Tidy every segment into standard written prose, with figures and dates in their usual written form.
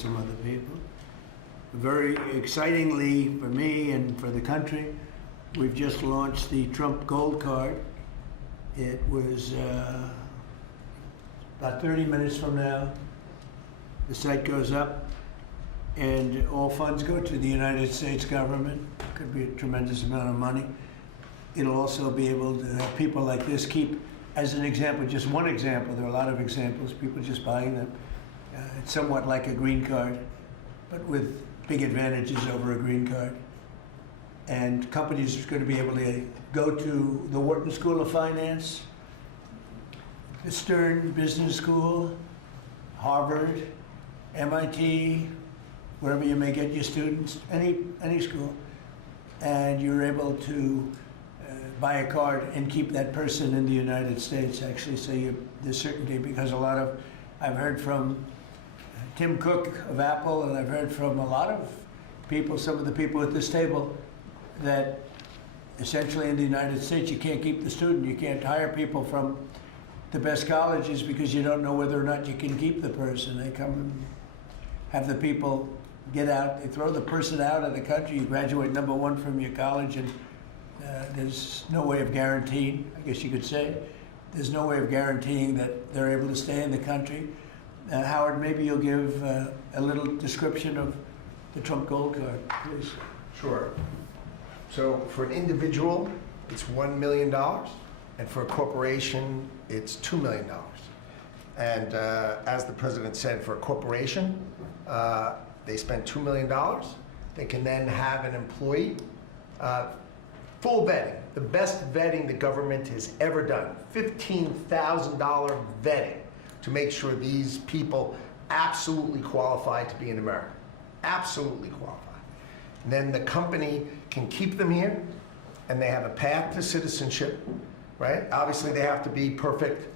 some other people. Very excitingly for me and for the country, we've just launched the Trump Gold Card. It was about 30 minutes from now. The site goes up, and all funds go to the United States government. Could be a tremendous amount of money. It'll also be able to have people like this keep, as an example, just one example, there are a lot of examples, people just buying them. It's somewhat like a green card, but with big advantages over a green card. And companies are going to be able to go to the Wharton School of Finance, the Stern Business School, Harvard, MIT, wherever you may get your students, any school, and you're able to buy a card and keep that person in the United States, actually, so there's certainty, because I've heard from Tim Cook of Apple, and I've heard from a lot of people, some of the people at this table, that essentially in the United States you can't keep the student. You can't hire people from the best colleges because you don't know whether or not you can keep the person. They come and have the people get out, they throw the person out of the country. You graduate #1 from your college, and there's no way of guaranteeing, I guess you could say, there's no way of guaranteeing that they're able to stay in the country. Howard, maybe you'll give a little description of the Trump Gold Card, please. Sure. So for an individual, it's $1 million, and for a corporation, it's $2 million. And as the president said, for a corporation, they spend $2 million. They can then have an employee, full vetting, the best vetting the government has ever done, $15,000 vetting to make sure these people absolutely qualify to be in America, absolutely qualify. And then the company can keep them here, and they have a path to citizenship, right? Obviously, they have to be perfect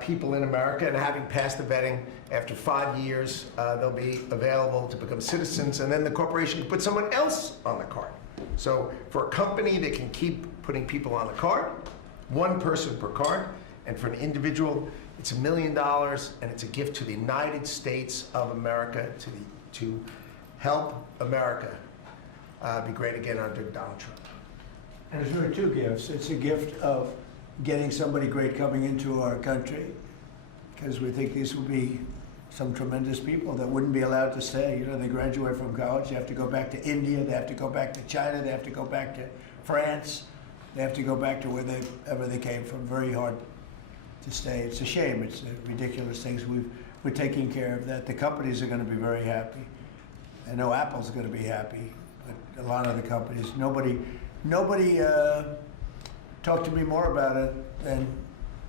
people in America, and having passed the vetting, after 5 years, they'll be available to become citizens, and then the corporation can put someone else on the card. So for a company, they can keep putting people on the card, one person per card, and for an individual, it's $1 million, and it's a gift to the United States of America, to help America be great again under Donald Trump. And it's really two gifts. It's a gift of getting somebody great coming into our country, because we think these will be some tremendous people that wouldn't be allowed to stay. You know, they graduate from college, they have to go back to India, they have to go back to China, they have to go back to France, they have to go back to wherever they came from. Very hard to stay. It's a shame. It's ridiculous things. We're taking care of that. The companies are going to be very happy. I know Apple's going to be happy, but a lot of the companies, nobody talked to me more about it than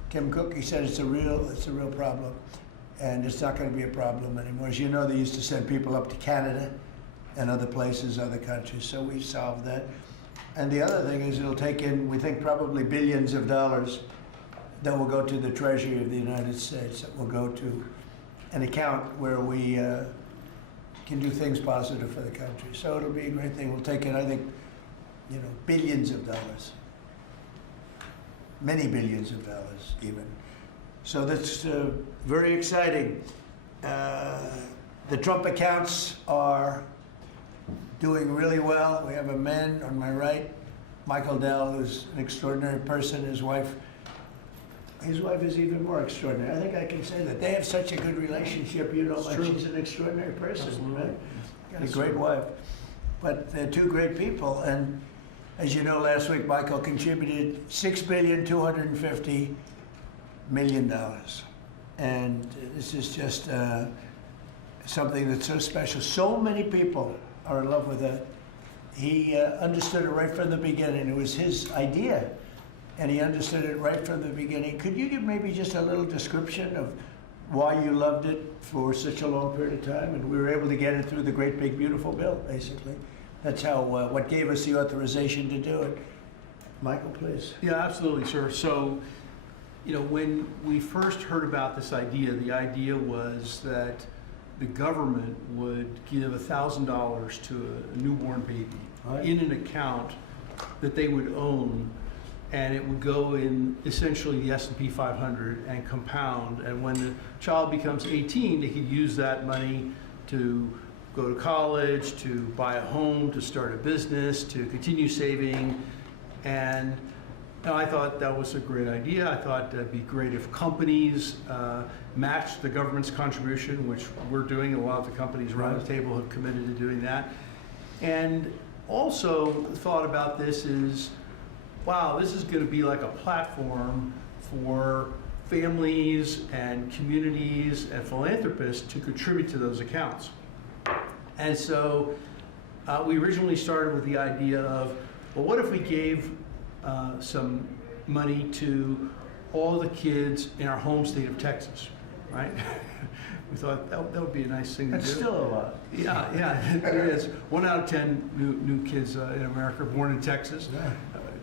Tim Cook. He said it's a real problem, and it's not going to be a problem anymore. As you know, they used to send people up to Canada and other places, other countries, so we solved that. And the other thing is it'll take in, we think, probably billions of dollars that will go to the Treasury of the United States, that will go to an account where we can do things positive for the country. So it'll be a great thing. We'll take in, I think, billions of dollars. Many billions of dollars, even. So that's very exciting. The Trump accounts are doing really well. We have a man on my right, Michael Dell, who's an extraordinary person. His wife is even more extraordinary. I think I can say that. They have such a good relationship, she's an extraordinary person, Absolutely. right? Got a great wife. But they're two great people, and as you know, last week Michael contributed $6,250,000,000. And this is just something that's so special. So many people are in love with that. He understood it right from the beginning. It was his idea, and he understood it right from the beginning. Could you give maybe just a little description of why you loved it for such a long period of time? And we were able to get it through the great big beautiful bill, basically. That's how, what gave us the authorization to do it. Michael, please. Yeah, absolutely, sir. So, when we first heard about this idea, the idea was that the government would give $1,000 to a newborn baby in an account that they would own, and it would go in essentially the S&P 500 and compound. And when the child becomes 18, they could use that money to go to college, to buy a home, to start a business, to continue saving. And I thought that was a great idea. I thought it'd be great if companies matched the government's contribution, which we're doing. A lot of the companies around the table have committed to doing that. And also thought about this is, wow, this is going to be like a platform for families and communities and philanthropists to contribute to those accounts. And so we originally started with the idea of, well, what if we gave some money to all the kids in our home state of Texas, right? We thought that would be a nice thing to do. That's still a lot. Yeah, it is. 1 out of 10 new kids in America born in Texas. Yeah,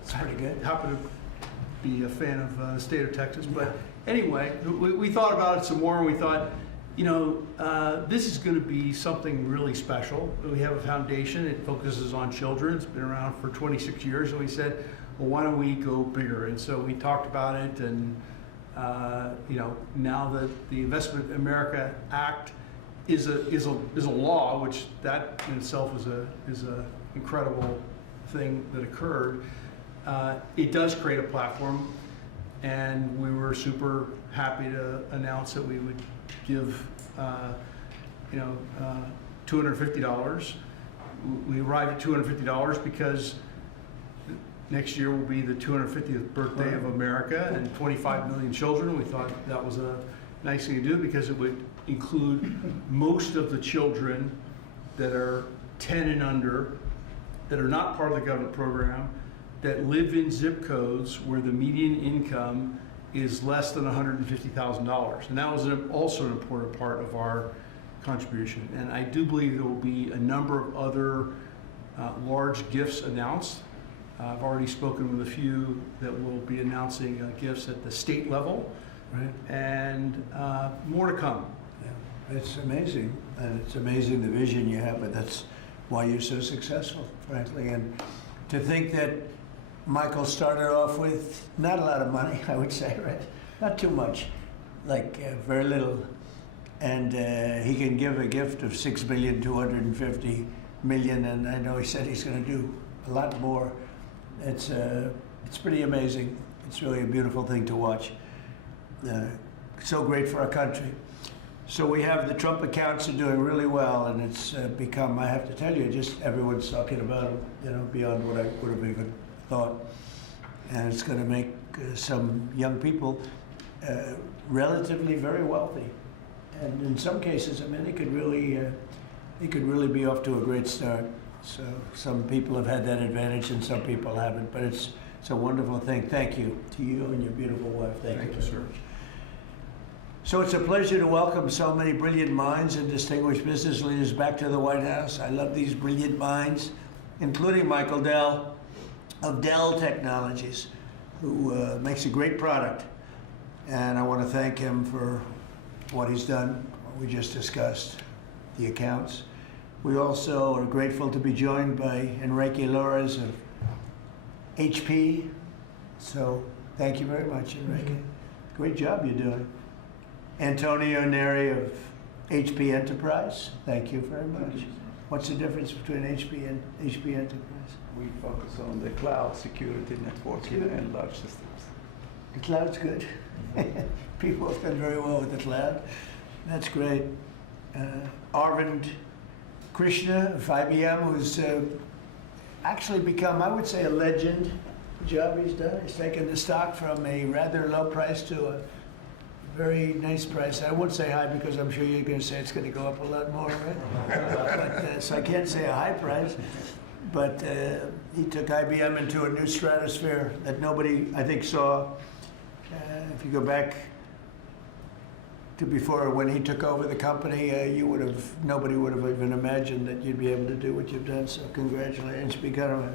it's pretty good. Happen to be a fan of the state of Texas. But anyway, we thought about it some more, and we thought, this is going to be something really special. We have a foundation. It focuses on children. It's been around for 26 years, and we said, well, why don't we go bigger? And so we talked about it, and now that the Investment America Act is a law, which that in itself is a incredible thing that occurred. It does create a platform, and we were super happy to announce that we would give $250. We arrived at $250 because next year will be the 250th birthday of America and 25 million children. We thought that was a nice thing to do because it would include most of the children that are 10 and under, that are not part of the government program, that live in zip codes where the median income is less than $150,000. And that was also an important part of our contribution. And I do believe there will be a number of other large gifts announced. I've already spoken with a few that will be announcing gifts at the state level, Right. and more to come. Yeah. It's amazing, and it's amazing the vision you have, but that's why you're so successful, frankly. And to think that Michael started off with not a lot of money, I would say, right? Not too much, like very little. And he can give a gift of $6,250,000,000, and I know he said he's going to do a lot more. It's pretty amazing. It's really a beautiful thing to watch. So great for our country. So we have the Trump accounts are doing really well, and it's become, I have to tell you, just everyone's talking about them, beyond what I would have even thought. And it's going to make some young people relatively very wealthy. And in some cases, I mean, they could really be off to a great start. So some people have had that advantage and some people haven't, but it's a wonderful thing. Thank you to you and your beautiful wife. Thank you, sir. So it's a pleasure to welcome so many brilliant minds and distinguished business leaders back to the White House. I love these brilliant minds, including Michael Dell of Dell Technologies, who makes a great product. And I want to thank him for what he's done, what we just discussed, the accounts. We also are grateful to be joined by Enrique Lores of HP. So thank you very much, Enrique. Great job you're doing. Antonio Neri of HP Enterprise. Thank you very much. What's the difference between HP and HP Enterprise? We focus on the cloud security, networking, and large systems. The cloud's good. People have done very well with the cloud. That's great. Arvind Krishna of IBM, who's actually become, I would say, a legend. The job he's done. He's taken the stock from a rather low price to a very nice price. I won't say high because I'm sure you're going to say it's going to go up a lot more, right? But, so I can't say a high price. But he took IBM into a new stratosphere that nobody, I think, saw. If you go back to before, when he took over the company, nobody would have even imagined that you'd be able to do what you've done. So congratulations, become a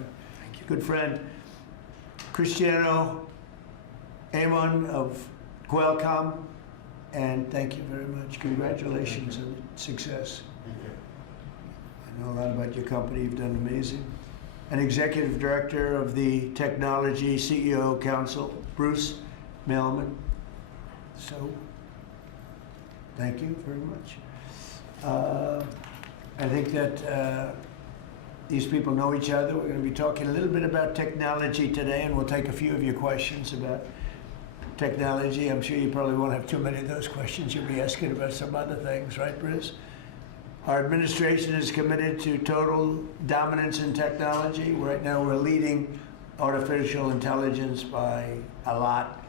good friend. Cristiano Amon of Qualcomm, and thank you very much. Congratulations and success. I know a lot about your company. You've done amazing. An executive director of the Technology CEO Council, Bruce Mailman. So, thank you very much. I think that these people know each other. We're going to be talking a little bit about technology today, and we'll take a few of your questions about technology. I'm sure you probably won't have too many of those questions. You'll be asking about some other things, right, Bruce? Our administration is committed to total dominance in technology. Right now, we're leading artificial intelligence by a lot.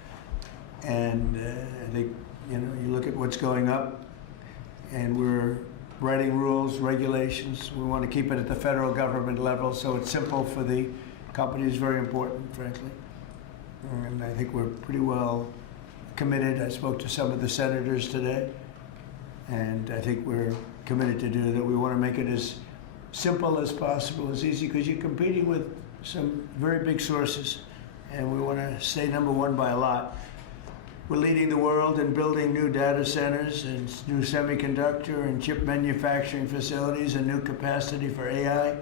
And I think, you look at what's going up, and we're writing rules, regulations. We want to keep it at the federal government level, so it's simple for the companies, very important, frankly. And I think we're pretty well committed. I spoke to some of the senators today, and I think we're committed to do that. We want to make it as simple as possible, as easy, because you're competing with some very big sources, and we want to stay number one by a lot. We're leading the world in building new data centers and new semiconductor and chip manufacturing facilities and new capacity for AI.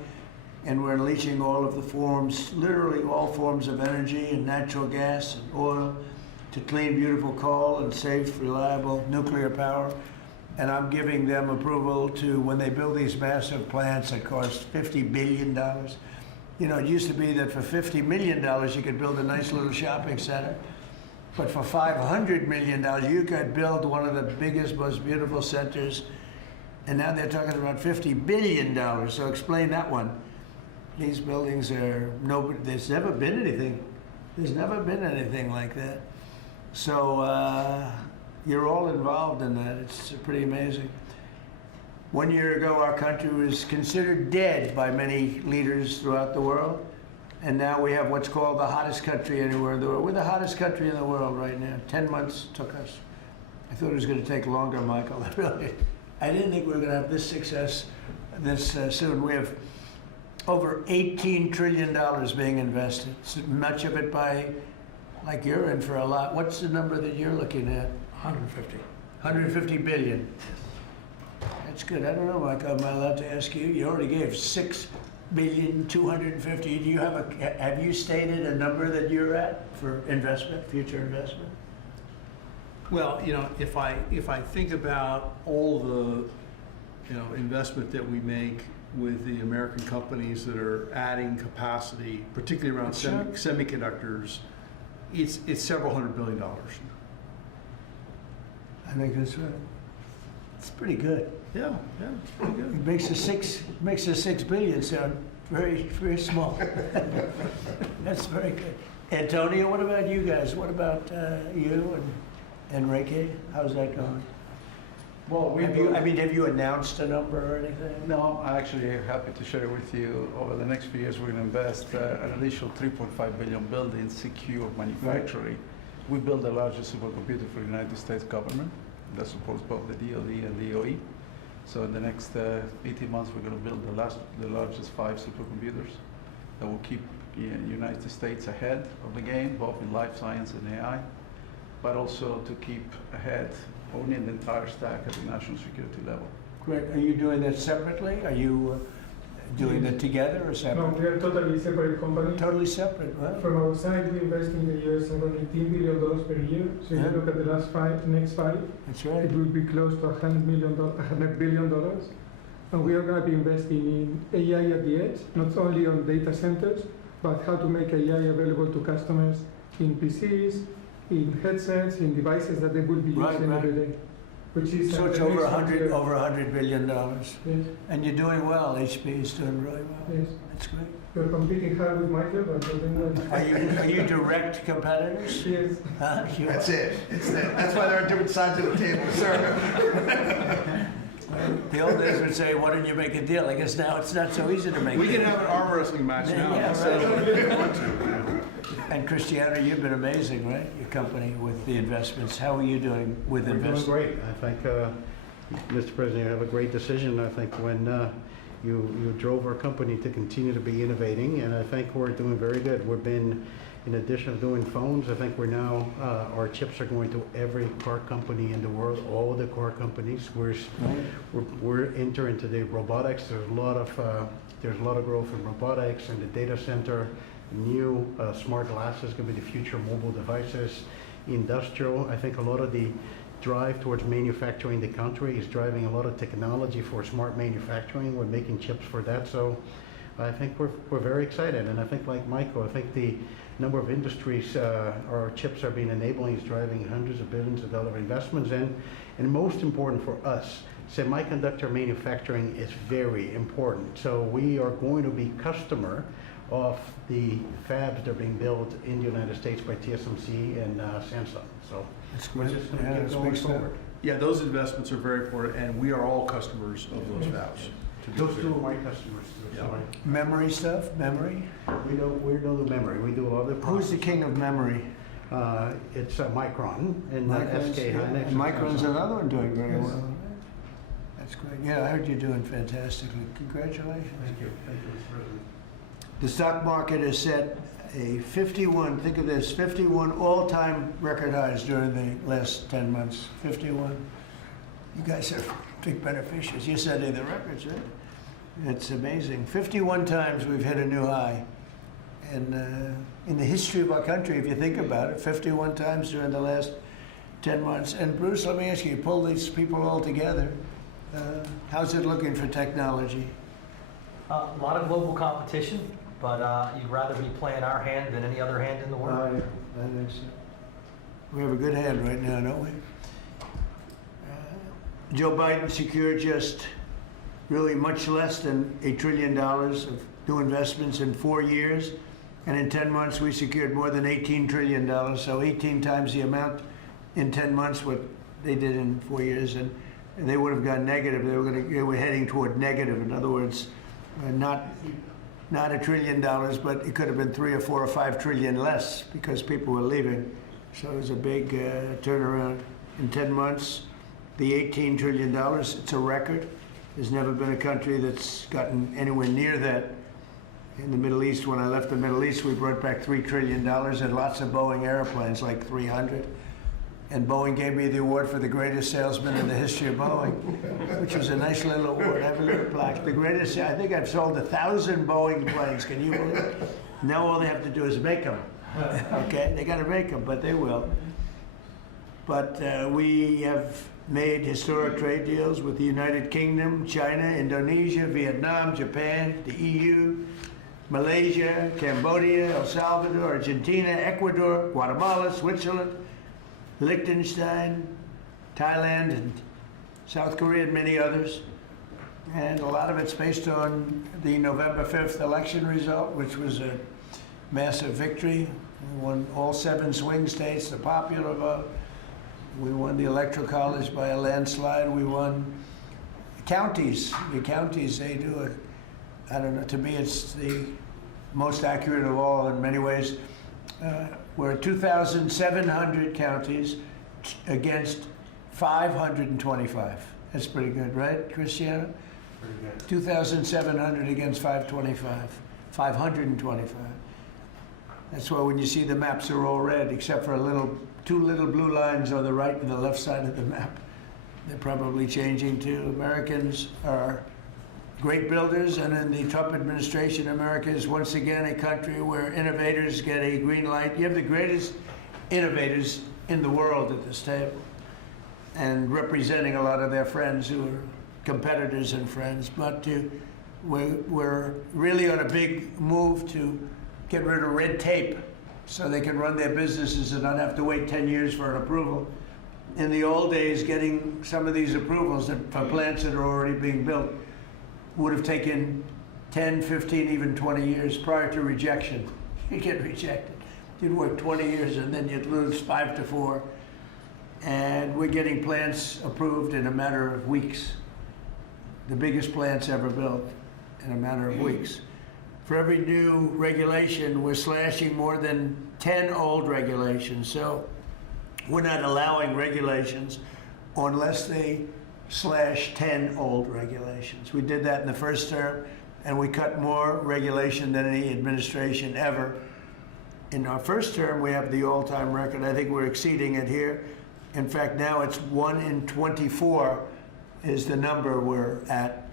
And we're unleashing all of the forms, literally all forms of energy and natural gas and oil to clean, beautiful coal and safe, reliable nuclear power. And I'm giving them approval to, when they build these massive plants that cost $50 billion. It used to be that for $50 million you could build a nice little shopping center. But for $500 million, you could build one of the biggest, most beautiful centers. And now they're talking about $50 billion. So explain that one. These buildings are, there's never been anything. There's never been anything like that. So you're all involved in that. It's pretty amazing. 1 year ago, our country was considered dead by many leaders throughout the world. And now we have what's called the hottest country anywhere in the world. We're the hottest country in the world right now. 10 months took us. I thought it was going to take longer, Michael. I didn't think we were going to have this success this soon. We have over $18 trillion being invested. So much of it by, like you're in for a lot. What's the number that you're looking at? 150. 150 billion. That's good. I don't know, Michael. Am I allowed to ask you? You already gave 6,250,000,000. Do you have you stated a number that you're at for investment, future investment? Well, if I think about all the, investment that we make with the American companies that are adding capacity, particularly around semiconductors, it's several $100 billion. I think that's right. It's pretty good. Yeah, it's pretty good. It makes the 6 billion sound very, very small. That's very good. Antonio, what about you guys? What about you and Enrique? How's that going? Well, have you announced a number or anything? No, I'm actually happy to share with you. Over the next few years, we're going to invest an additional $3.5 billion building secure manufacturing. Right. We build the largest supercomputer for the United States government that supports both the DoD and DOE. So in the next 18 months, we're going to build the largest 5 supercomputers that will keep the United States ahead of the game, both in life science and AI, but also to keep ahead, owning the entire stack at the national security level. Great. Are you doing that separately? Are you doing it together or separate? No, we are totally separate company. Totally separate, right? From our side, we invest in the US about $18 billion per year. So if you look at the next 5, that's right. It will be close to $100 billion. And we are going to be investing in AI at the edge, not only on data centers, but how to make AI available to customers in PCs, in headsets, in devices that they will be using every day. Which is so it's over $100 billion. Yes. And you're doing well. HP is doing really well. Yes. That's great. We're competing hard with Michael, but we're doing well. Are you direct competitors? Yes. That's it. That's why they're on different sides of the table, sir. The old days would say, why don't you make a deal? I guess now it's not so easy to make a deal. We can have an arm wrestling match now. Yeah, So right. if you want to. And Cristiano, you've been amazing, right? Your company with the investments. How are you doing with investments? We're doing great. I think, Mr. President, you have a great decision. I think when you drove our company to continue to be innovating, and I think we're doing very good. We've been, in addition to doing phones, I think we're now, our chips are going to every car company in the world, all the car companies. We're entering into the robotics. There's a lot of growth in robotics and the data center. New smart glasses going to be the future mobile devices. Industrial, I think a lot of the drive towards manufacturing the country is driving a lot of technology for smart manufacturing. We're making chips for that. So I think we're very excited. And I think, like Michael, I think the number of industries our chips are being enabling is driving hundreds of billions of dollar investments in. And most important for us, semiconductor manufacturing is very important. So we are going to be customer of the fabs that are being built in the United States by TSMC and Samsung. So That's we're great. just going Yeah, to keep that's going big stuff. forward. Yeah, those investments are very important, and we are all customers of those fabs. to be Those clear. two are my customers. Yeah. Memory stuff, memory? We don't do memory. We do a lot of. Who's the king of memory? It's Micron and Micron's- SK yeah, Hynix. and Micron's another one doing very Yes. well. That's great. Yeah, I heard you're doing fantastically. Congratulations. Thank you, Mr. President. The stock market has set a 51, think of this, 51 all-time record highs during the last 10 months. 51. You guys are big beneficiaries. You're setting the records, right? It's amazing. 51 times we've hit a new high. And in the history of our country, if you think about it, 51 times during the last 10 months. And Bruce, let me ask you, pull these people all together. How's it looking for technology? A lot of global competition, but you'd rather be playing our hand than any other hand in the world. I think so. We have a good hand right now, don't we? Joe Biden secured just really much less than $1 trillion of new investments in 4 years. And in 10 months, we secured more than $18 trillion. So 18 times the amount in 10 months what they did in 4 years. And they would have gone negative. They were heading toward negative. In other words, not $1 trillion, but it could have been 3 or 4 or 5 trillion less because people were leaving. So it was a big turnaround in 10 months. The $18 trillion, it's a record. There's never been a country that's gotten anywhere near that. In the Middle East, when I left the Middle East, we brought back $3 trillion and lots of Boeing airplanes, like 300. And Boeing gave me the award for the greatest salesman in the history of Boeing, which was a nice little award. I have a little plaque. The greatest, I think I've sold 1,000 Boeing planes. Can you believe it? Now all they have to do is make them. Okay, they got to make them, but they will. But we have made historic trade deals with the United Kingdom, China, Indonesia, Vietnam, Japan, the EU, Malaysia, Cambodia, El Salvador, Argentina, Ecuador, Guatemala, Switzerland, Liechtenstein, Thailand, and South Korea, and many others. And a lot of it's based on the November 5th election result, which was a massive victory. We won all 7 swing states, the popular vote. We won the Electoral College by a landslide. We won counties. The counties, they do I don't know, to me it's the most accurate of all in many ways. We're at 2,700 counties against 525. That's pretty good, right, Cristiano? Very good. 2,700 against 525. 525. That's why when you see the maps are all red, except for 2 little blue lines on the right and the left side of the map. They're probably changing too. Americans are great builders, and in the Trump administration, America is once again a country where innovators get a green light. You have the greatest innovators in the world at this table, and representing a lot of their friends who are competitors and friends. But we're really on a big move to get rid of red tape so they can run their businesses and not have to wait 10 years for an approval. In the old days, getting some of these approvals for plants that are already being built would have taken 10, 15, even 20 years prior to rejection. You get rejected. You'd work 20 years and then you'd lose 5 to 4. And we're getting plants approved in a matter of weeks. The biggest plants ever built in a matter of weeks. For every new regulation, we're slashing more than 10 old regulations. So we're not allowing regulations unless they slash 10 old regulations. We did that in the first term, and we cut more regulation than any administration ever. In our first term, we have the all-time record. I think we're exceeding it here. In fact, now it's 1 in 24 is the number we're at.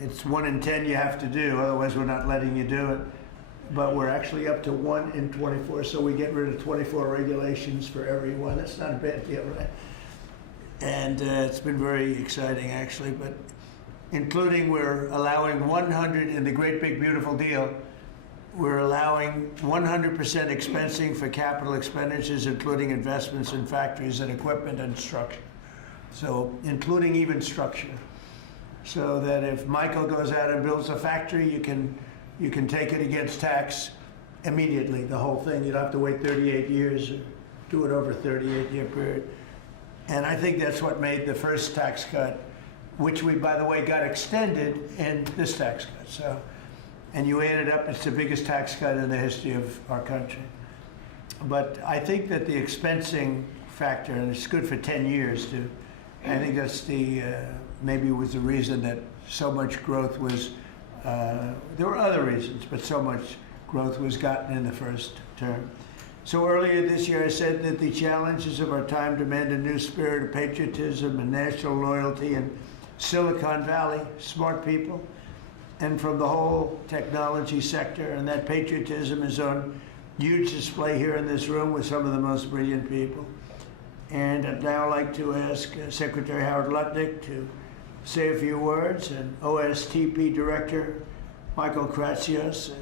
It's 1 in 10 you have to do, otherwise we're not letting you do it. But we're actually up to 1 in 24, so we get rid of 24 regulations for every one. That's not a bad deal, right? And it's been very exciting, actually, but including we're allowing 100 in the great big beautiful deal. We're allowing 100% expensing for capital expenditures, including investments in factories and equipment and structure. So including even structure. So that if Michael goes out and builds a factory, you can take it against tax immediately, the whole thing. You don't have to wait 38 years or do it over a 38-year period. And I think that's what made the first tax cut, which we, by the way, got extended in this tax cut. So, and you add it up, it's the biggest tax cut in the history of our country. But I think that the expensing factor, and it's good for 10 years too, I think that's the, maybe was the reason that so much growth was, there were other reasons, but so much growth was gotten in the first term. So earlier this year I said that the challenges of our time demand a new spirit of patriotism and national loyalty in Silicon Valley, smart people, and from the whole technology sector, and that patriotism is on huge display here in this room with some of the most brilliant people. And I'd now like to ask Secretary Howard Lutnick to say a few words, and OSTP Director Michael Kratsios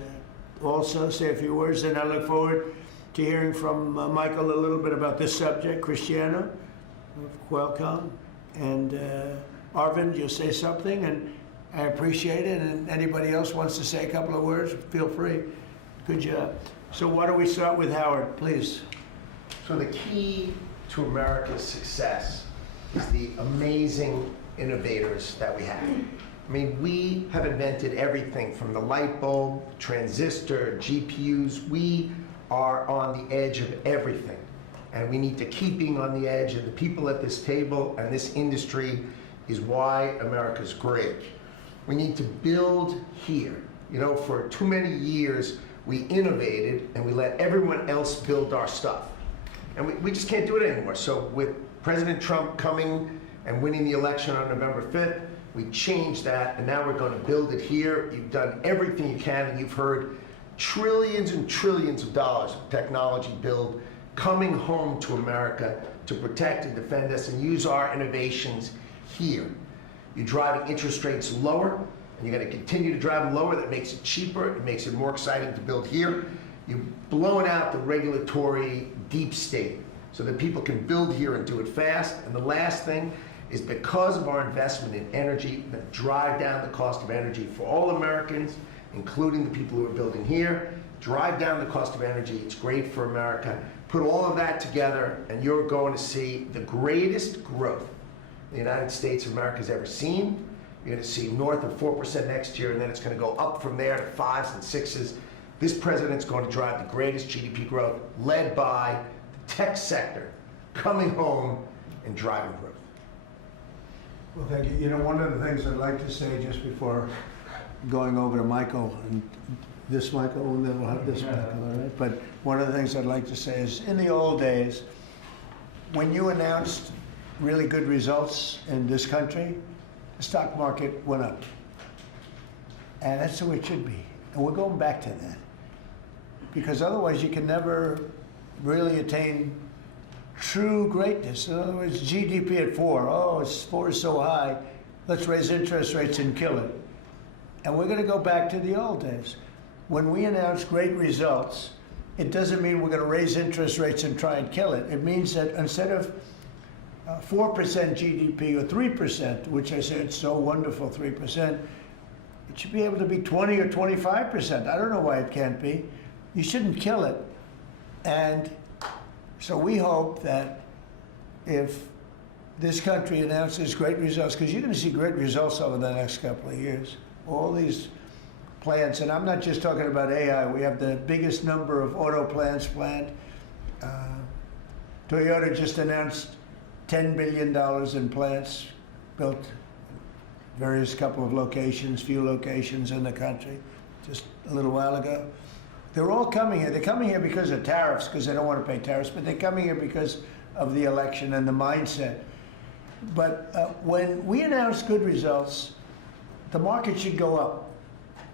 also say a few words, and I look forward to hearing from Michael a little bit about this subject. Cristiano, welcome, and Arvind, you'll say something, and I appreciate it, and anybody else wants to say a couple of words, feel free. Good job. So why don't we start with Howard, please? So the key to America's success is the amazing innovators that we have. I mean, we have invented everything from the light bulb, transistor, GPUs. We are on the edge of everything. And we need to keep being on the edge, and the people at this table and this industry is why America's great. We need to build here. You know, for too many years, we innovated and we let everyone else build our stuff. And we just can't do it anymore. So with President Trump coming and winning the election on November 5th, we changed that, and now we're going to build it here. You've done everything you can, and you've heard trillions and trillions of dollars of technology build coming home to America to protect and defend us and use our innovations here. You're driving interest rates lower, and you're going to continue to drive them lower. That makes it cheaper. It makes it more exciting to build here. You're blowing out the regulatory deep state so that people can build here and do it fast. And the last thing is, because of our investment in energy, that drive down the cost of energy for all Americans, including the people who are building here, drive down the cost of energy. It's great for America. Put all of that together, and you're going to see the greatest growth the United States of America has ever seen. You're going to see north of 4% next year, and then it's going to go up from there to 5s and 6s. This president's going to drive the greatest GDP growth, led by the tech sector coming home and driving growth. Well, thank you. You know, one of the things I'd like to say just before going over to Michael, and this Michael, and then we'll have this Michael, all right? But one of the things I'd like to say is, in the old days, when you announced really good results in this country, the stock market went up. And that's the way it should be. And we're going back to that. Because otherwise you can never really attain true greatness. In other words, GDP at 4. Oh, 4 is so high. Let's raise interest rates and kill it. And we're going to go back to the old days. When we announce great results, it doesn't mean we're going to raise interest rates and try and kill it. It means that instead of 4% GDP or 3%, which I say it's so wonderful, 3%, it should be able to be 20 or 25%. I don't know why it can't be. You shouldn't kill it. And so we hope that if this country announces great results, because you're going to see great results over the next couple of years, all these plants, and I'm not just talking about AI, we have the biggest number of auto plants planned. Toyota just announced $10 billion in plants built various couple of locations, few locations in the country, just a little while ago. They're all coming here. They're coming here because of tariffs, because they don't want to pay tariffs, but they're coming here because of the election and the mindset. But when we announce good results, the market should go up.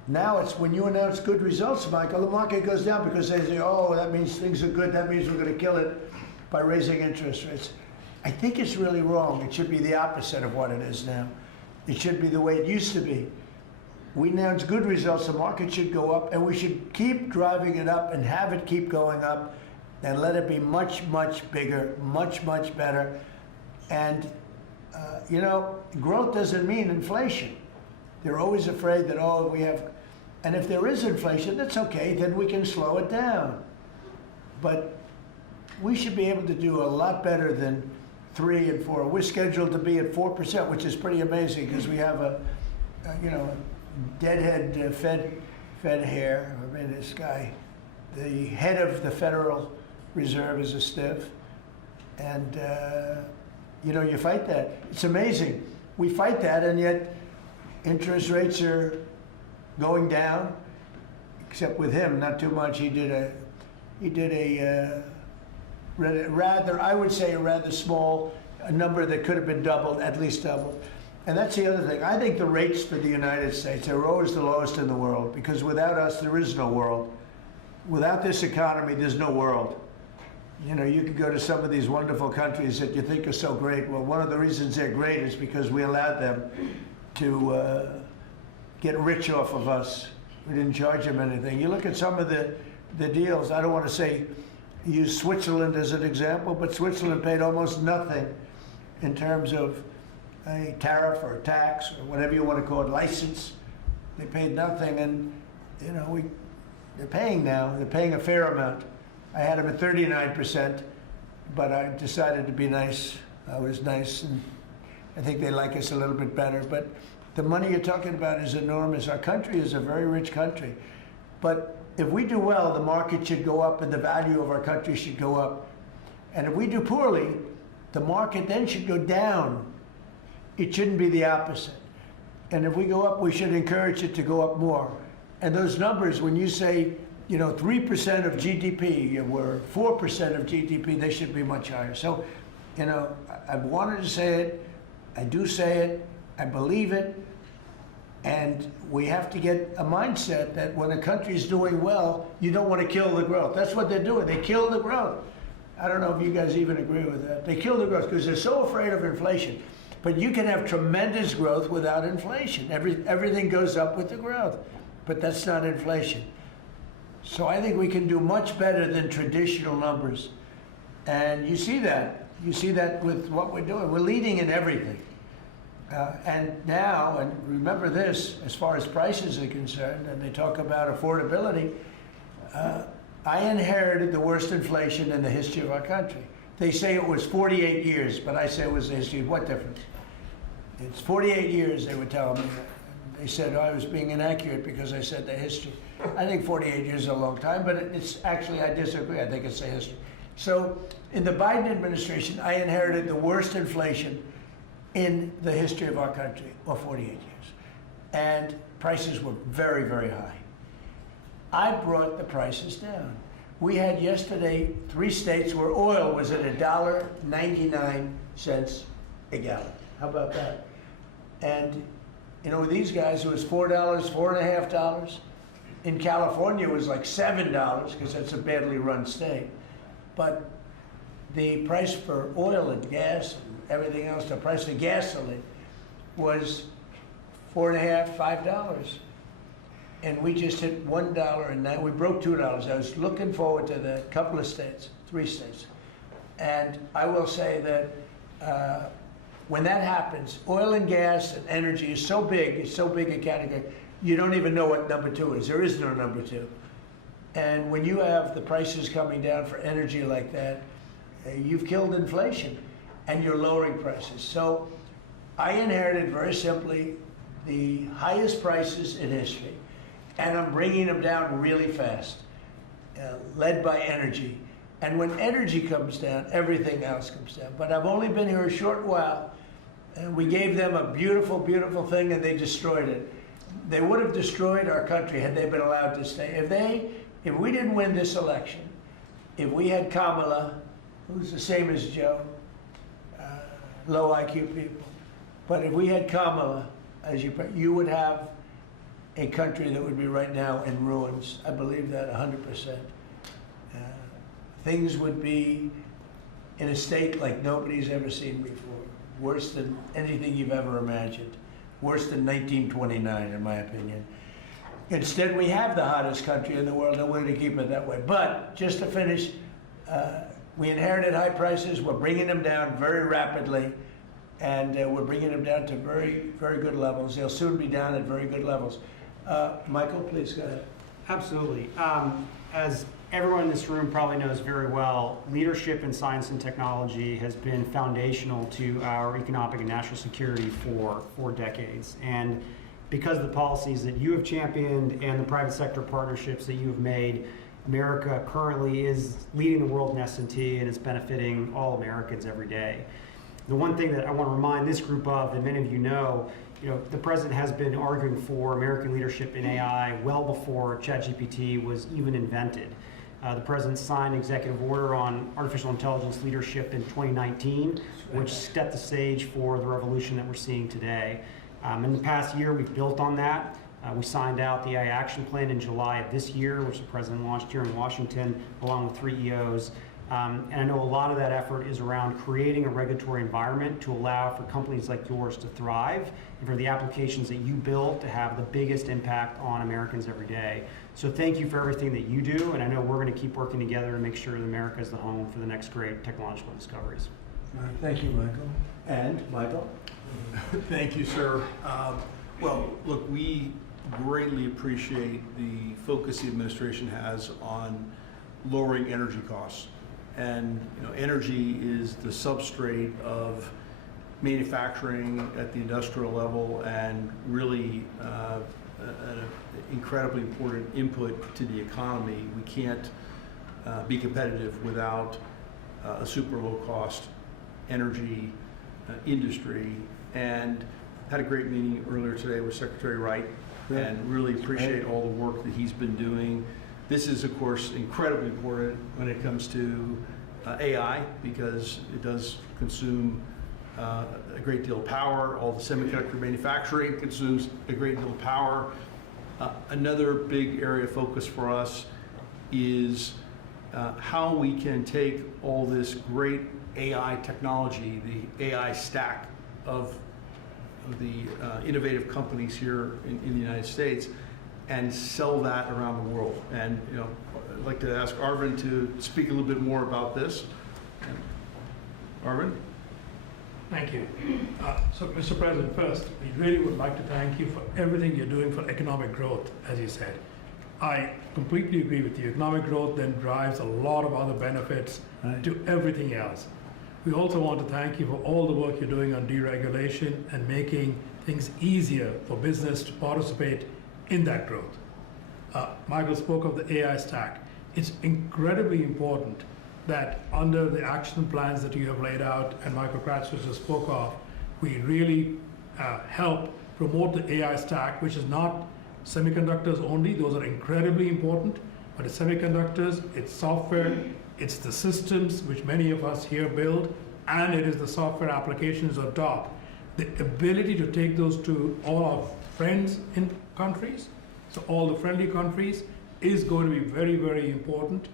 Now it's when you announce good results, Michael, the market goes down because they say, oh, that means things are good. That means we're going to kill it by raising interest rates. I think it's really wrong. It should be the opposite of what it is now. It should be the way it used to be. We announce good results, the market should go up, and we should keep driving it up and have it keep going up and let it be much, much bigger, much, much better. And, you know, growth doesn't mean inflation. They're always afraid that, oh, we have, and if there is inflation, that's okay, then we can slow it down. But we should be able to do a lot better than 3 and 4. We're scheduled to be at 4%, which is pretty amazing because we have a you know, deadhead Fed hair. I mean, this guy, the head of the Federal Reserve is a stiff. And, you know, you fight that. It's amazing. We fight that, and yet interest rates are going down, except with him, not too much. He did a rather, I would say, a rather small number that could have been doubled, at least doubled. And that's the other thing. I think the rates for the United States are always the lowest in the world, because without us, there is no world. Without this economy, there's no world. You know, you could go to some of these wonderful countries that you think are so great. Well, one of the reasons they're great is because we allowed them to get rich off of us. We didn't charge them anything. You look at some of the deals, I don't want to say, use Switzerland as an example, but Switzerland paid almost nothing in terms of a tariff or a tax or whatever you want to call it, license. They paid nothing, and you know, they're paying now. They're paying a fair amount. I had them at 39%, but I decided to be nice. I was nice, and I think they like us a little bit better. But the money you're talking about is enormous. Our country is a very rich country. But if we do well, the market should go up and the value of our country should go up. And if we do poorly, the market then should go down. It shouldn't be the opposite. And if we go up, we should encourage it to go up more. And those numbers, when you say, you know, 3% of GDP or 4% of GDP, they should be much higher. So, you know, I've wanted to say it, I do say it, I believe it, and we have to get a mindset that when a country is doing well, you don't want to kill the growth. That's what they're doing. They kill the growth. I don't know if you guys even agree with that. They kill the growth because they're so afraid of inflation. But you can have tremendous growth without inflation. Everything goes up with the growth, but that's not inflation. So I think we can do much better than traditional numbers. And you see that. You see that with what we're doing. We're leading in everything. And now, and remember this, as far as prices are concerned, and they talk about affordability, I inherited the worst inflation in the history of our country. They say it was 48 years, but I say it was the history. What difference? It's 48 years, they were telling me. They said I was being inaccurate because I said the history. I think 48 years is a long time, but it's actually, I disagree. I think it's the history. So in the Biden administration, I inherited the worst inflation in the history of our country, or 48 years. And prices were very, very high. I brought the prices down. We had yesterday 3 states where oil was at $1.99 a gallon. How about that? And you know, with these guys, it was $4, $4.50. In California, it was like $7 because that's a badly run state. But the price for oil and gas and everything else, the price of gasoline was $4.50, $5. And we just hit $1, and now we broke $2. I was looking forward to that. Couple of states, 3 states. And I will say that when that happens, oil and gas and energy is so big, it's so big a category, you don't even know what number 2 is. There is no number 2. And when you have the prices coming down for energy like that, you've killed inflation and you're lowering prices. So I inherited, very simply, the highest prices in history, and I'm bringing them down really fast, led by energy. And when energy comes down, everything else comes down. But I've only been here a short while, and we gave them a beautiful, beautiful thing, and they destroyed it. They would have destroyed our country had they been allowed to stay. If we didn't win this election, if we had Kamala, who's the same as Joe, low IQ people, but if we had Kamala, as you would have a country that would be right now in ruins. I believe that 100%. Things would be in a state like nobody's ever seen before. Worse than anything you've ever imagined. Worse than 1929, in my opinion. Instead, we have the hottest country in the world, and we're going to keep it that way. But just to finish, we inherited high prices. We're bringing them down very rapidly, and we're bringing them down to very, very good levels. They'll soon be down at very good levels. Michael, please go ahead. Absolutely. As everyone in this room probably knows very well, leadership in science and technology has been foundational to our economic and national security for decades. And because of the policies that you have championed and the private sector partnerships that you have made, America currently is leading the world in S&T, and it's benefiting all Americans every day. The one thing that I want to remind this group of, that many of you know, the president has been arguing for American leadership in AI well before ChatGPT was even invented. The president signed an executive order on artificial intelligence leadership in 2019, which set the stage for the revolution that we're seeing today. In the past year, we've built on that. We signed out the AI Action Plan in July of this year, which the president launched here in Washington, along with 3 EOs. And I know a lot of that effort is around creating a regulatory environment to allow for companies like yours to thrive and for the applications that you build to have the biggest impact on Americans every day. So thank you for everything that you do, and I know we're going to keep working together to make sure that America is the home for the next great technological discoveries. All right, thank you, Michael. And Michael? Thank you, sir. Well, look, we greatly appreciate the focus the administration has on lowering energy costs. And energy is the substrate of manufacturing at the industrial level, and really an incredibly important input to the economy. We can't be competitive without a super low cost energy industry. And had a great meeting earlier today with Secretary Wright, and really appreciate all the work that he's been doing. This is, of course, incredibly important when it comes to AI, because it does consume a great deal of power. All the semiconductor manufacturing consumes a great deal of power. Another big area of focus for us is how we can take all this great AI technology, the AI stack of the innovative companies here in the United States, and sell that around the world. And I'd like to ask Arvind to speak a little bit more about this. Arvind? Thank you. So, Mr. President, first, we really would like to thank you for everything you're doing for economic growth, as you said. I completely agree with you. Economic growth then drives a lot of other benefits to everything else. We also want to thank you for all the work you're doing on deregulation and making things easier for business to participate in that growth. Michael spoke of the AI stack. It's incredibly important that under the action plans that you have laid out and Michael Kratzwitz just spoke of, we really help promote the AI stack, which is not semiconductors only. Those are incredibly important, but it's semiconductors, it's software, it's the systems which many of us here build, and it is the software applications on top. The ability to take those to all our friends in countries, so all the friendly countries, is going to be very, very important.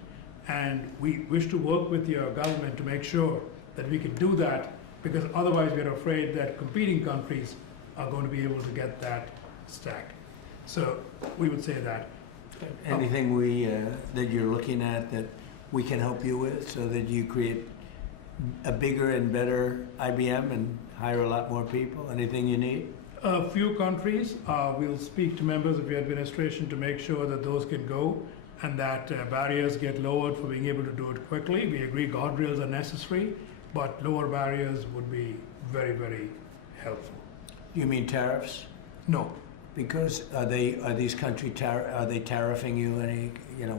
And we wish to work with your government to make sure that we can do that, because otherwise we're afraid that competing countries are going to be able to get that stack. So we would say that. Anything that you're looking at that we can help you with, so that you create a bigger and better IBM and hire a lot more people? Anything you need? A few countries, we'll speak to members of your administration to make sure that those can go and that barriers get lowered for being able to do it quickly. We agree guardrails are necessary, but lower barriers would be very, very helpful. You mean tariffs? No. Because are these countries tariffing you, any,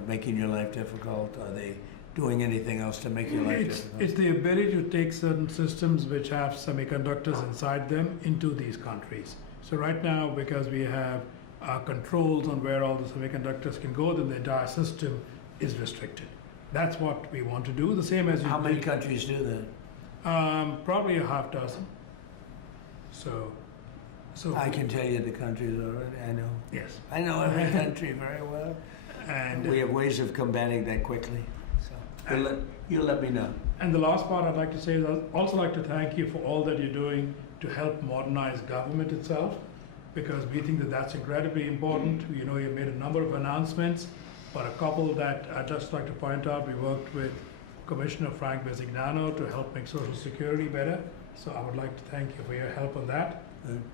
making your life difficult? Are they doing anything else to make your life difficult? It's the ability to take certain systems which have semiconductors inside them into these countries. So right now, because we have controls on where all the semiconductors can go, then the entire system is restricted. That's what we want to do. The same as How many countries do that? Probably a half dozen. So I can tell you the countries already. I know. yes. I know every country very well. And We have ways of combating that quickly. So. You'll let me know. And the last part I'd like to say is I'd also like to thank you for all that you're doing to help modernize government itself, because we think that that's incredibly important. You know, you made a number of announcements, but a couple that I'd just like to point out, we worked with Commissioner Frank Bisignano to help make Social Security better. So I would like to thank you for your help on that.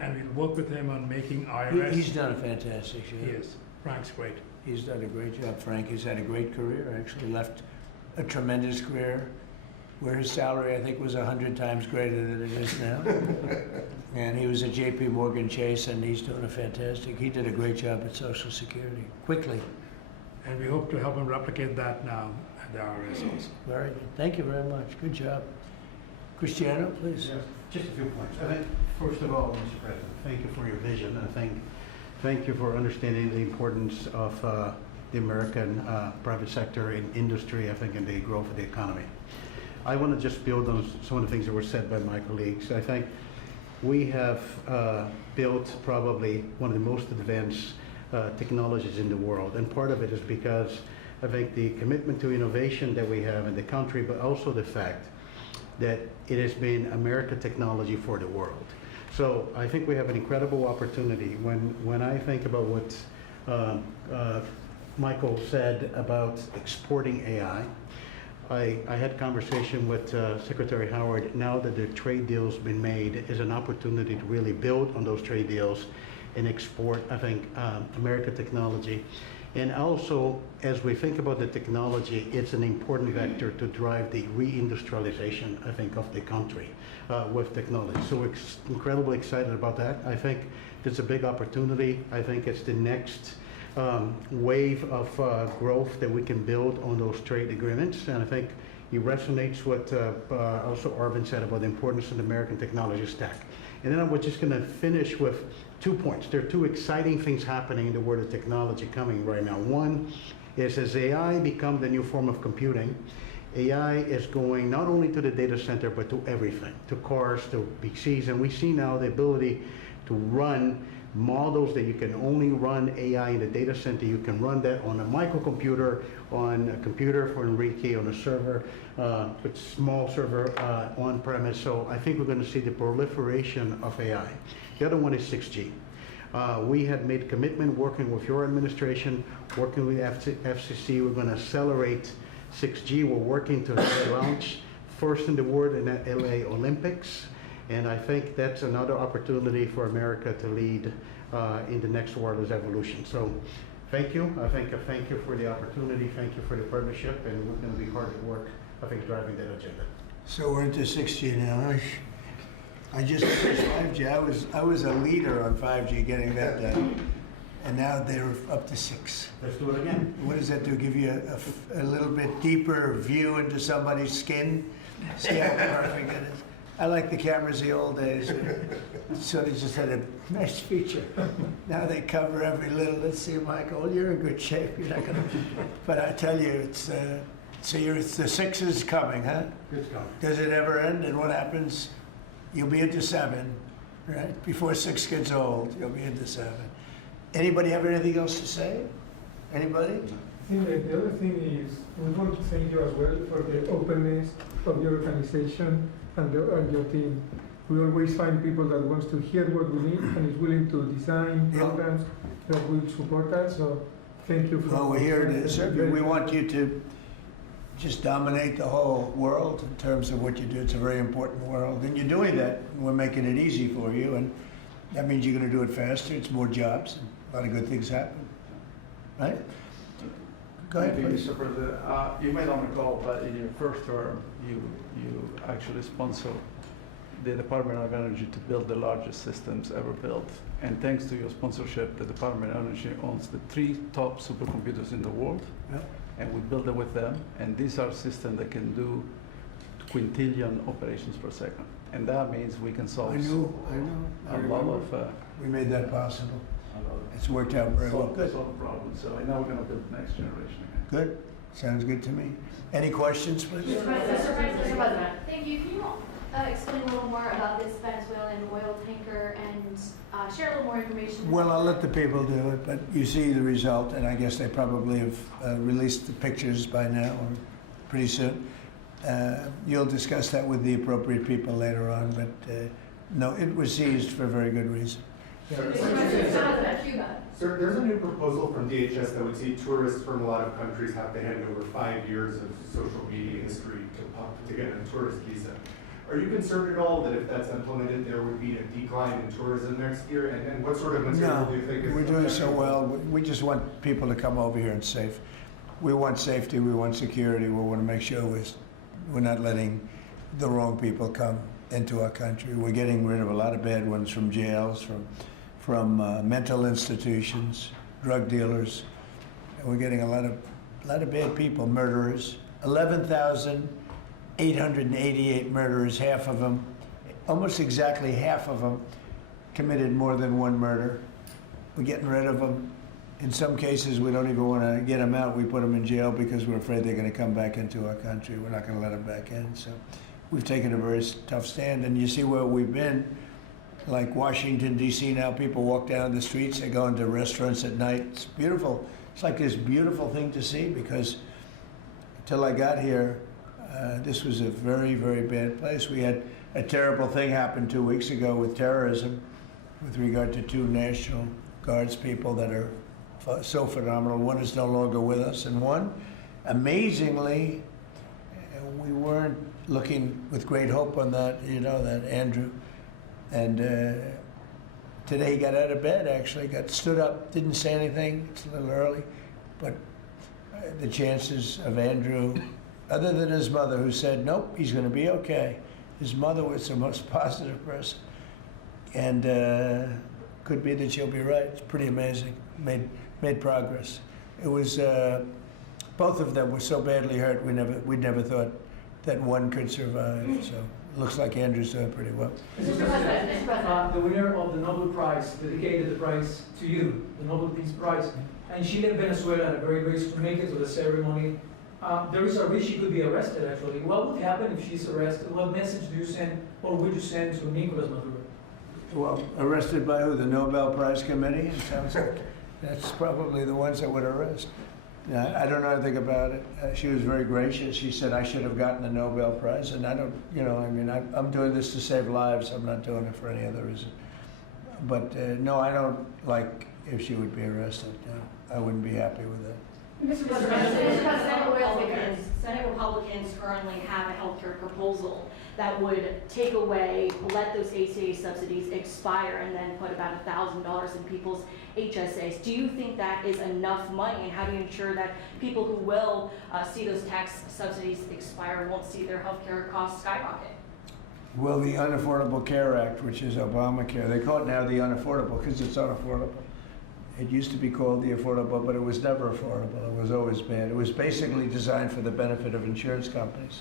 And we'll work with him on making IRS. He's done a fantastic job. He is. Frank's great. He's done a great job, Frank. He's had a great career, actually left a tremendous career where his salary, I think, was 100 times greater than it is now. And he was at JP Morgan Chase, and he's doing a fantastic, he did a great job at Social Security, quickly. And we hope to help him replicate that now at the IRS also. Very good. Thank you very much. Good job. Cristiano, please. Yes, just a few points. I think, first of all, Mr. President, thank you for your vision. I thank you for understanding the importance of the American private sector in industry, I think, and the growth of the economy. I want to just build on some of the things that were said by my colleagues. I think we have built probably one of the most advanced technologies in the world, and part of it is because I think the commitment to innovation that we have in the country, but also the fact that it has been American technology for the world. So I think we have an incredible opportunity. When I think about what Michael said about exporting AI, I had a conversation with Secretary Howard. Now that the trade deal's been made, is an opportunity to really build on those trade deals and export, I think, American technology. And also, as we think about the technology, it's an important vector to drive the reindustrialization, I think, of the country with technology. So we're incredibly excited about that. I think it's a big opportunity. I think it's the next wave of growth that we can build on those trade agreements. And I think it resonates what also Arvind said about the importance of the American technology stack. And then I was just going to finish with 2 points. There are 2 exciting things happening in the world of technology coming right now. One is as AI becomes the new form of computing, AI is going not only to the data center, but to everything, to cars, to PCs. And we see now the ability to run models that you can only run AI in the data center. You can run that on a microcomputer, on a computer for Enrique, on a server, with small server on premise. So I think we're going to see the proliferation of AI. The other one is 6G. We have made commitment working with your administration, working with FCC. We're going to accelerate 6G. We're working to launch first in the world in the LA Olympics. And I think that's another opportunity for America to lead in the next wireless evolution. So thank you. I thank you for the opportunity. Thank you for the partnership. And we're going to be hard at work, I think, driving that agenda. So we're into 6G now. I just finished 5G. I was a leader on 5G getting that done. And now they're up to 6. Let's do it again. What does that do? Give you a little bit deeper view into somebody's skin? See how perfect it is? I like the cameras the old days. So they just had a nice feature. Now they cover every little. Let's see, Michael, you're in good shape. You're not gonna. But I tell you, it's the 6 is coming, huh? It's coming. Does it ever end? And what happens? You'll be into 7, right? Before 6 gets old, you'll be into 7. Anybody have anything else to say? Anybody? I think that the other thing is we want to thank you as well for the openness of your organization and your team. We always find people that wants to hear what we need and is willing to design programs that will support us. So thank you for. Well, we're here to serve you. We want you to just dominate the whole world in terms of what you do. It's a very important world, and you're doing that. We're making it easy for you, and that means you're going to do it faster. It's more jobs, and a lot of good things happen. Right? Go ahead, Thank you, please. Mr. President. You may not recall, but in your first term, you actually sponsored the Department of Energy to build the largest systems ever built. And thanks to your sponsorship, the Department of Energy owns the 3 top supercomputers in the world. Yep. And we build it with them. And these are systems that can do quintillion operations per second. And that means we can solve I know. a lot of We made that possible. It's worked out very well. Good. solve problems. So now we're going to build the next generation again. Good. Sounds good to me. Any questions, please? Mr. President, thank you. Can you explain a little more about this Venezuelan oil tanker and share a little more information? Well, I'll let the people do it, but you see the result, and I guess they probably have released the pictures by now, or pretty soon. You'll discuss that with the appropriate people later on, but no, it was seized for a very good reason. Sir, there's a new proposal from DHS that would see tourists from a lot of countries have to hand over 5 years of social media history to get a tourist visa. Are you concerned at all that if that's implemented, there would be a decline in tourism next year? And what sort of material do you think is... We're doing so well. We just want people to come over here and safe. We want safety, we want security, we want to make sure we're not letting the wrong people come into our country. We're getting rid of a lot of bad ones from jails, from mental institutions, drug dealers. And we're getting a lot of bad people, murderers. 11,888 murderers, half of them, almost exactly half of them, committed more than one murder. We're getting rid of them. In some cases, we don't even want to get them out. We put them in jail because we're afraid they're going to come back into our country. We're not going to let them back in. So we've taken a very tough stand. And you see where we've been, like Washington, D.C. now, people walk down the streets. They go into restaurants at night. It's beautiful. It's like this beautiful thing to see because until I got here, this was a very, very bad place. We had a terrible thing happen 2 weeks ago with terrorism with regard to 2 National Guards people that are so phenomenal. One is no longer with us, and one, amazingly, we weren't looking with great hope on that, that Andrew. And today he got out of bed, actually, stood up, didn't say anything. It's a little early, but the chances of Andrew, other than his mother, who said, nope, he's going to be okay. His mother was the most positive person. And could be that she'll be right. It's pretty amazing. Made progress. It was, both of them were so badly hurt, we never thought that one could survive. So it looks like Andrew's doing pretty well. Mr. President, The winner of the Nobel Prize dedicated the prize to you, the Nobel Peace Prize. And she left Venezuela and very grace to make it to the ceremony. There is a risk she could be arrested, actually. What would happen if she's arrested? What message do you send, or would you send to Nicolas Maduro? Well, arrested by who? The Nobel Prize Committee? It sounds like that's probably the ones that would arrest. I don't know anything about it. She was very gracious. She said I should have gotten the Nobel Prize, and I don't, I'm doing this to save lives. I'm not doing it for any other reason. But no, I don't like if she would be arrested. No, I wouldn't be happy with that. Mr. President, Senate Republicans currently have a healthcare proposal that would take away, let those ACA subsidies expire, and then put about $1,000 in people's HSAs. Do you think that is enough money, and how do you ensure that people who will see those tax subsidies expire won't see their healthcare costs skyrocket? Well, the Unaffordable Care Act, which is Obamacare, they call it now the unaffordable because it's unaffordable. It used to be called the affordable, but it was never affordable. It was always bad. It was basically designed for the benefit of insurance companies.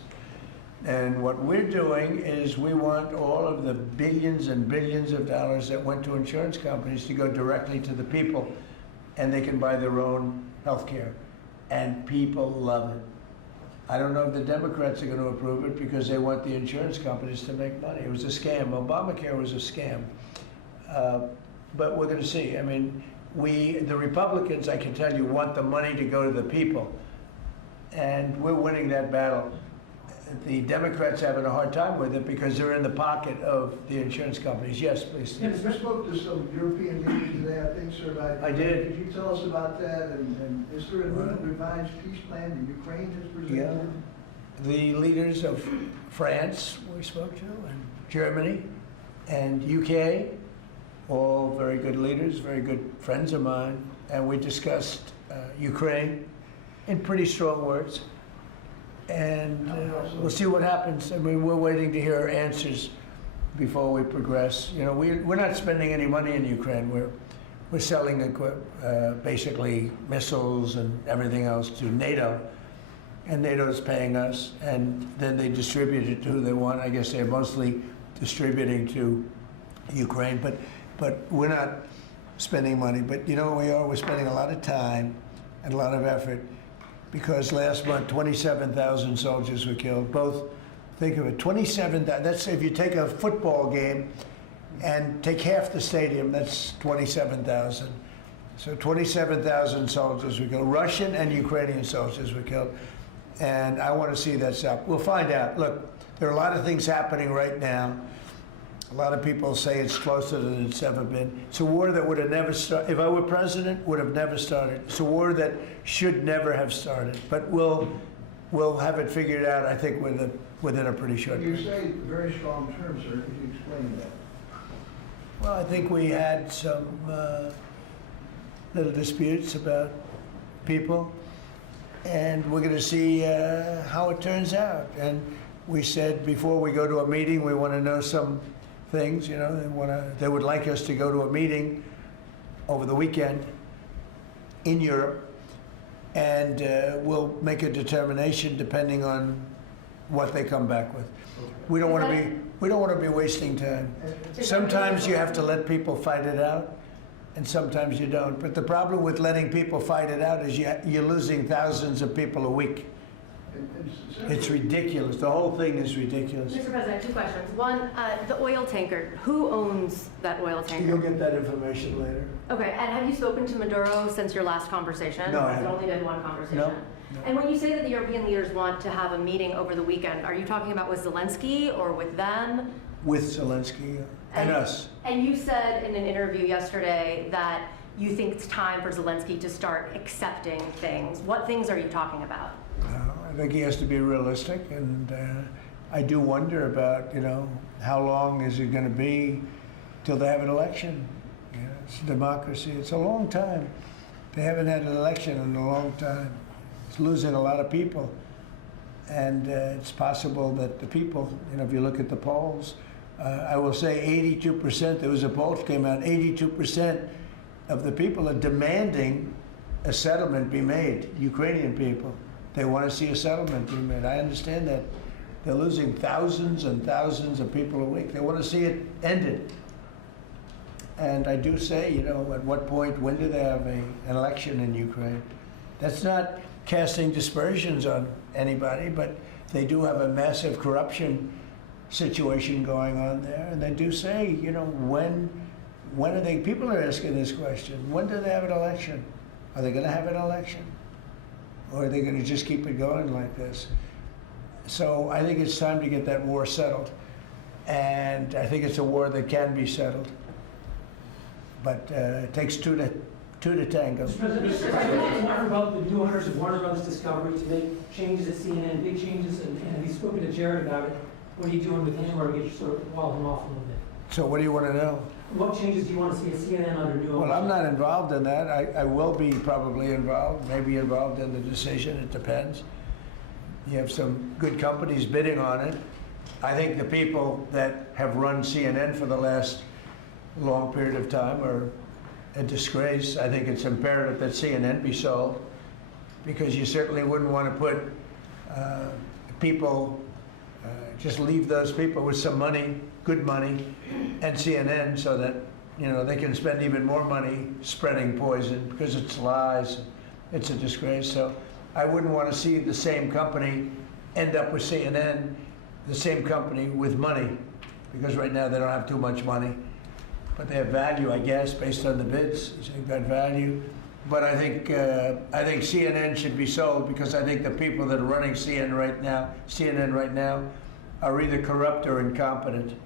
And what we're doing is we want all of the billions and billions of dollars that went to insurance companies to go directly to the people, and they can buy their own health care. And people love it. I don't know if the Democrats are going to approve it because they want the insurance companies to make money. It was a scam. Obamacare was a scam. But we're going to see. I mean, the Republicans, I can tell you, want the money to go to the people. And we're winning that battle. The Democrats are having a hard time with it because they're in the pocket of the insurance companies. Yes, please. Yes, you spoke to some European leaders today, I think, sir. I did. Could you tell us about that? And is there a new revised peace plan that Ukraine has presented? Yeah. The leaders of France we spoke to, and Germany, and UK, all very good leaders, very good friends of mine, and we discussed Ukraine in pretty strong words. And we'll see what happens. I mean, we're waiting to hear answers before we progress. You know, we're not spending any money in Ukraine. We're selling basically missiles and everything else to NATO, and NATO is paying us, and then they distribute it to who they want. I guess they're mostly distributing to Ukraine, but we're not spending money. But you know what we are? We're spending a lot of time and a lot of effort. Because last month, 27,000 soldiers were killed. Both, think of it, 27,000. That's if you take a football game and take half the stadium, that's 27,000. So 27,000 soldiers were killed. Russian and Ukrainian soldiers were killed. And I want to see that stop. We'll find out. Look, there are a lot of things happening right now. A lot of people say it's closer than it's ever been. It's a war that would have never started. If I were president, would have never started. It's a war that should never have started. But we'll have it figured out, I think, within a pretty short You period. say very strong terms, sir. Could you explain that? Well, I think we had some little disputes about people, and we're going to see how it turns out. And we said before we go to a meeting, we want to know some things. You know, they would like us to go to a meeting over the weekend in Europe, and we'll make a determination depending on what they come back with. We don't want to be wasting time. Sometimes you have to let people fight it out, and sometimes you don't. But the problem with letting people fight it out is you're losing thousands of people a week. It's ridiculous. The whole thing is ridiculous. Mr. President, 2 questions. One, the oil tanker, who owns that oil tanker? You'll get that information later. Okay, and have you spoken to Maduro since your last conversation? No, I Has it haven't. only been one conversation? No. And when you say that the European leaders want to have a meeting over the weekend, are you talking about with Zelensky or with them? With Zelensky and us. And you said in an interview yesterday that you think it's time for Zelensky to start accepting things. What things are you talking about? I think he has to be realistic, and I do wonder about, how long is it going to be till they have an election? It's democracy. It's a long time. They haven't had an election in a long time. It's losing a lot of people, and it's possible that the people, if you look at the polls, I will say 82%, there was a poll that came out, 82% of the people are demanding a settlement be made, Ukrainian people. They want to see a settlement be made. I understand that. They're losing thousands and thousands of people a week. They want to see it ended. And I do say, at what point, when do they have an election in Ukraine? That's not casting dispersions on anybody, but they do have a massive corruption situation going on there. And they do say, when are they, people are asking this question, when do they have an election? Are they going to have an election? Or are they going to just keep it going like this? So I think it's time to get that war settled. And I think it's a war that can be settled. But it takes two to tango. Mr. President, it's not about the new owners of Warner Brothers Discovery to make changes at CNN, big changes, and have you spoken to Jared about it? What are you doing with him, or get you sort of wall him off a little bit? So what do you want to know? What changes do you want to see at CNN under new ownership? Well, I'm not involved in that. I will be probably involved, maybe involved in the decision. It depends. You have some good companies bidding on it. I think the people that have run CNN for the last long period of time are a disgrace. I think it's imperative that CNN be sold, because you certainly wouldn't want to put people, just leave those people with some money, good money, and CNN, so that they can spend even more money spreading poison, because it's lies. It's a disgrace. So I wouldn't want to see the same company end up with CNN, the same company with money, because right now they don't have too much money. But they have value, I guess, based on the bids. They've got value. But I think CNN should be sold, because I think the people that are running CNN right now are either corrupt or incompetent.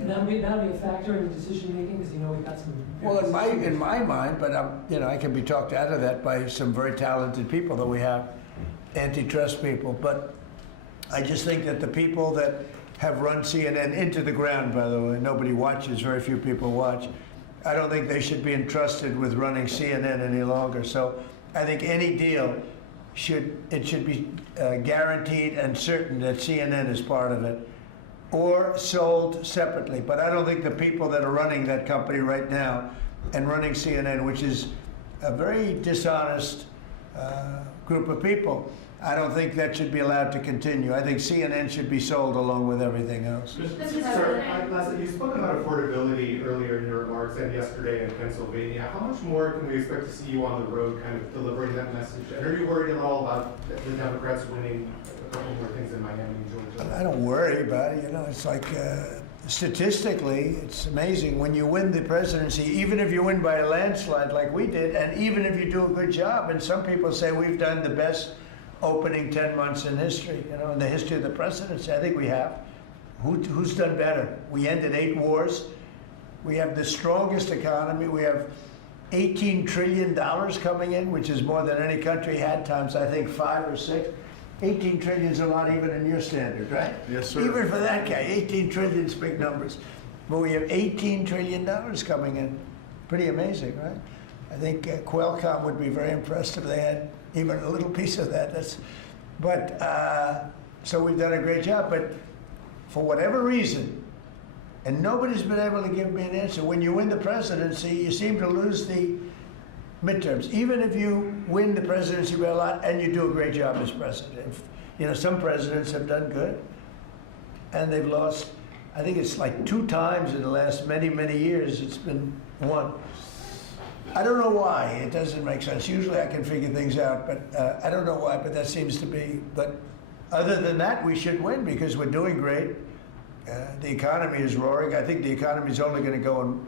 And that'll be a factor in the decision making, because we've got some. Well, in my mind, but I can be talked out of that by some very talented people that we have, antitrust people. But I just think that the people that have run CNN into the ground, by the way, nobody watches, very few people watch. I don't think they should be entrusted with running CNN any longer. So I think any deal should be guaranteed and certain that CNN is part of it, or sold separately. But I don't think the people that are running that company right now and running CNN, which is a very dishonest group of people, I don't think that should be allowed to continue. I think CNN should be sold along with everything else. Sir, lastly, you spoke about affordability earlier in your remarks and yesterday in Pennsylvania. How much more can we expect to see you on the road kind of delivering that message? And are you worried at all about the Democrats winning a couple more things in Miami and Georgia? I don't worry about it. It's like statistically, it's amazing. When you win the presidency, even if you win by a landslide like we did, and even if you do a good job, and some people say we've done the best opening 10 months in history, in the history of the presidency. I think we have. Who's done better? We ended 8 wars. We have the strongest economy. We have $18 trillion coming in, which is more than any country had times, I think, 5 or 6. 18 trillion is a lot even in your standard, right? Yes, sir. Even for that guy, 18 trillion is big numbers. But we have $18 trillion coming in. Pretty amazing, right? I think Qualcomm would be very impressed if they had even a little piece of that. So we've done a great job. But for whatever reason, and nobody's been able to give me an answer, when you win the presidency, you seem to lose the midterms. Even if you win the presidency by a lot and you do a great job as president. Some presidents have done good and they've lost, I think it's like 2 times in the last many, many years it's been won. I don't know why. It doesn't make sense. Usually I can figure things out, but I don't know why, but that seems to be. But other than that, we should win because we're doing great. The economy is roaring. I think the economy is only going to go,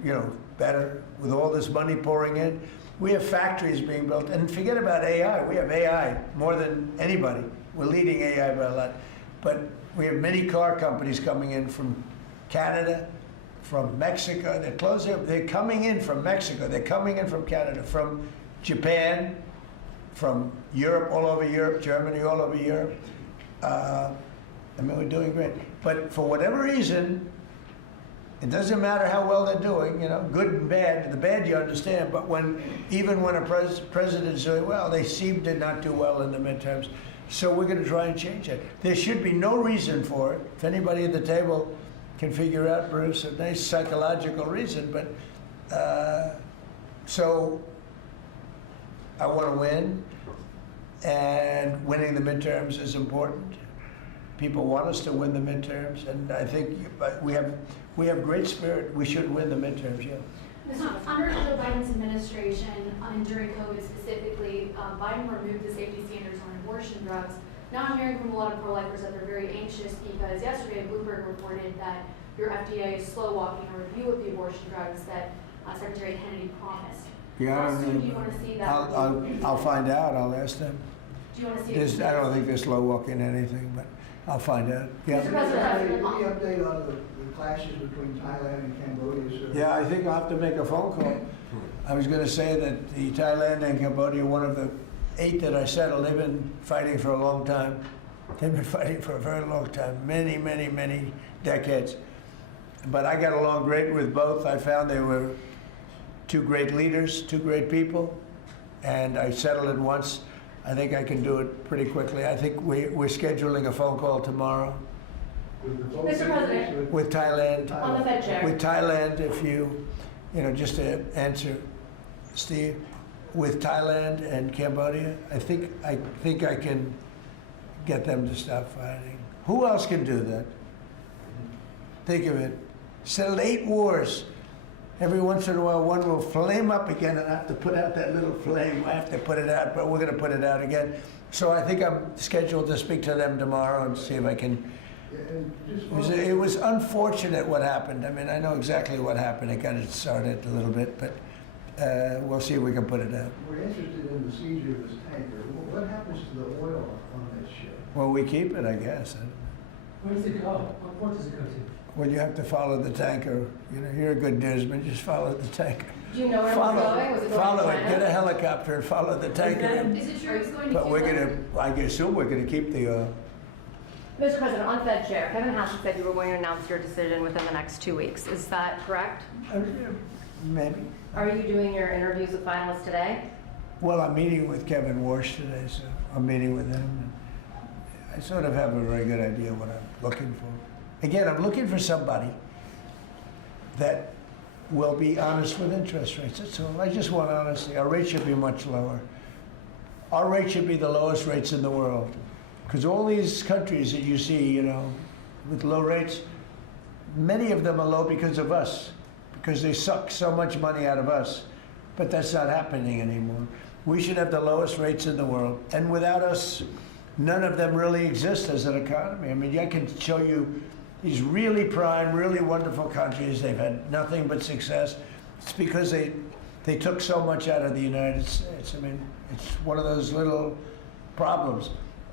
better with all this money pouring in. We have factories being built, and forget about AI. We have AI more than anybody. We're leading AI by a lot. But we have many car companies coming in from Canada, from Mexico. They're coming in from Mexico. They're coming in from Canada, from Japan, from Europe, all over Europe, Germany, all over Europe. We're doing great. But for whatever reason, it doesn't matter how well they're doing, good and bad. The bad you understand, but even when a president is doing well, they seem to not do well in the midterms. So we're going to try and change it. There should be no reason for it. If anybody at the table can figure out, Bruce, a nice psychological reason, but so I want to win, and winning the midterms is important. People want us to win the midterms, and I think we have great spirit. We should win the midterms, yeah. Under Joe Biden's administration, and during COVID specifically, Biden removed the safety standards on abortion drugs. Now I'm hearing from a lot of pro-lifers that they're very anxious because yesterday Bloomberg reported that your FDA is slow walking a review of the abortion drugs that Secretary Kennedy promised. Yeah, How soon do you want to see that? I'll find out. I'll ask them. Do you want to see it? I don't think they're slow walking anything, but I'll find out. Yeah. Mr. President, Any update on the clashes between Thailand and Cambodia? Sir? Yeah, I think I'll have to make a phone call. I was going to say that the Thailand and Cambodia, one of the 8 that I settled, they've been fighting for a long time. They've been fighting for a very long time, many, many, many decades. But I got along great with both. I found they were 2 great leaders, 2 great people, and I settled it once. I think I can do it pretty quickly. I think we're scheduling a phone call tomorrow. Mr. President. With Thailand. On the Fed chair. With Thailand, if you just to answer, Steve, with Thailand and Cambodia, I think I can get them to stop fighting. Who else can do that? Think of it. Settled 8 wars. Every once in a while, one will flame up again, and I have to put out that little flame. I have to put it out, but we're going to put it out again. So I think I'm scheduled to speak to them tomorrow and see if I can. It was unfortunate what happened. I mean, I know exactly what happened. It got it started a little bit, but we'll see if we can put it out. We're interested in the seizure of this tanker. What happens to the oil on that ship? Well, we keep it, I guess. Where does it go? What port does it go to? Well, you have to follow the tanker. You're a good newsman. Just follow the tanker. Do you know where it was going? Was it going Follow to it. China? Get a helicopter and follow the tanker. Is it true it's going to But we're Cuba? I assume we're going to keep the oil. Mr. President, on Fed Chair, Kevin Hassett said you were going to announce your decision within the next 2 weeks. Is that correct? Maybe. Are you doing your interviews with finalists today? Well, I'm meeting with Kevin Warsh today, so I'm meeting with him. And I sort of have a very good idea what I'm looking for. Again, I'm looking for somebody that will be honest with interest rates. That's all. I just want honesty. Our rate should be much lower. Our rate should be the lowest rates in the world. Because all these countries that you see, with low rates, many of them are low because of us, because they suck so much money out of us. But that's not happening anymore. We should have the lowest rates in the world. And without us, none of them really exist as an economy. I mean, I can show you these really prime, really wonderful countries. They've had nothing but success. It's because they took so much out of the United States. I mean, it's one of those little problems.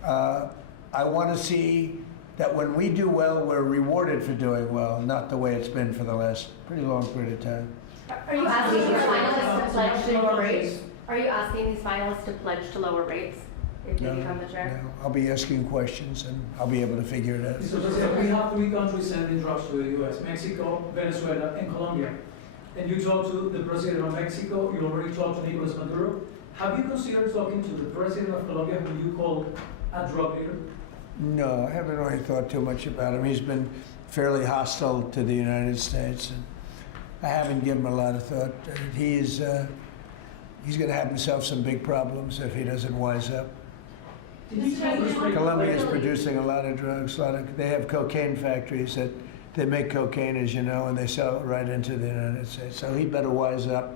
I want to see that when we do well, we're rewarded for doing well, not the way it's been for the last pretty long period of time. Are you asking these finalists to pledge to lower rates? Are you asking these finalists to pledge to lower rates if you become the chair? No, I'll be asking questions and I'll be able to figure it out. Mr. President, we have 3 countries sending drugs to the U.S., Mexico, Venezuela, and Colombia. And you talked to the president of Mexico, you already talked to Nicolas Maduro. Have you considered talking to the president of Colombia, who you call a drug leader? No, I haven't really thought too much about him. He's been fairly hostile to the United States, and I haven't given him a lot of thought. He's going to have himself some big problems if he doesn't wise up. Colombia is producing a lot of drugs. They have cocaine factories that they make cocaine, as you know, and they sell it right into the United States. So he better wise up,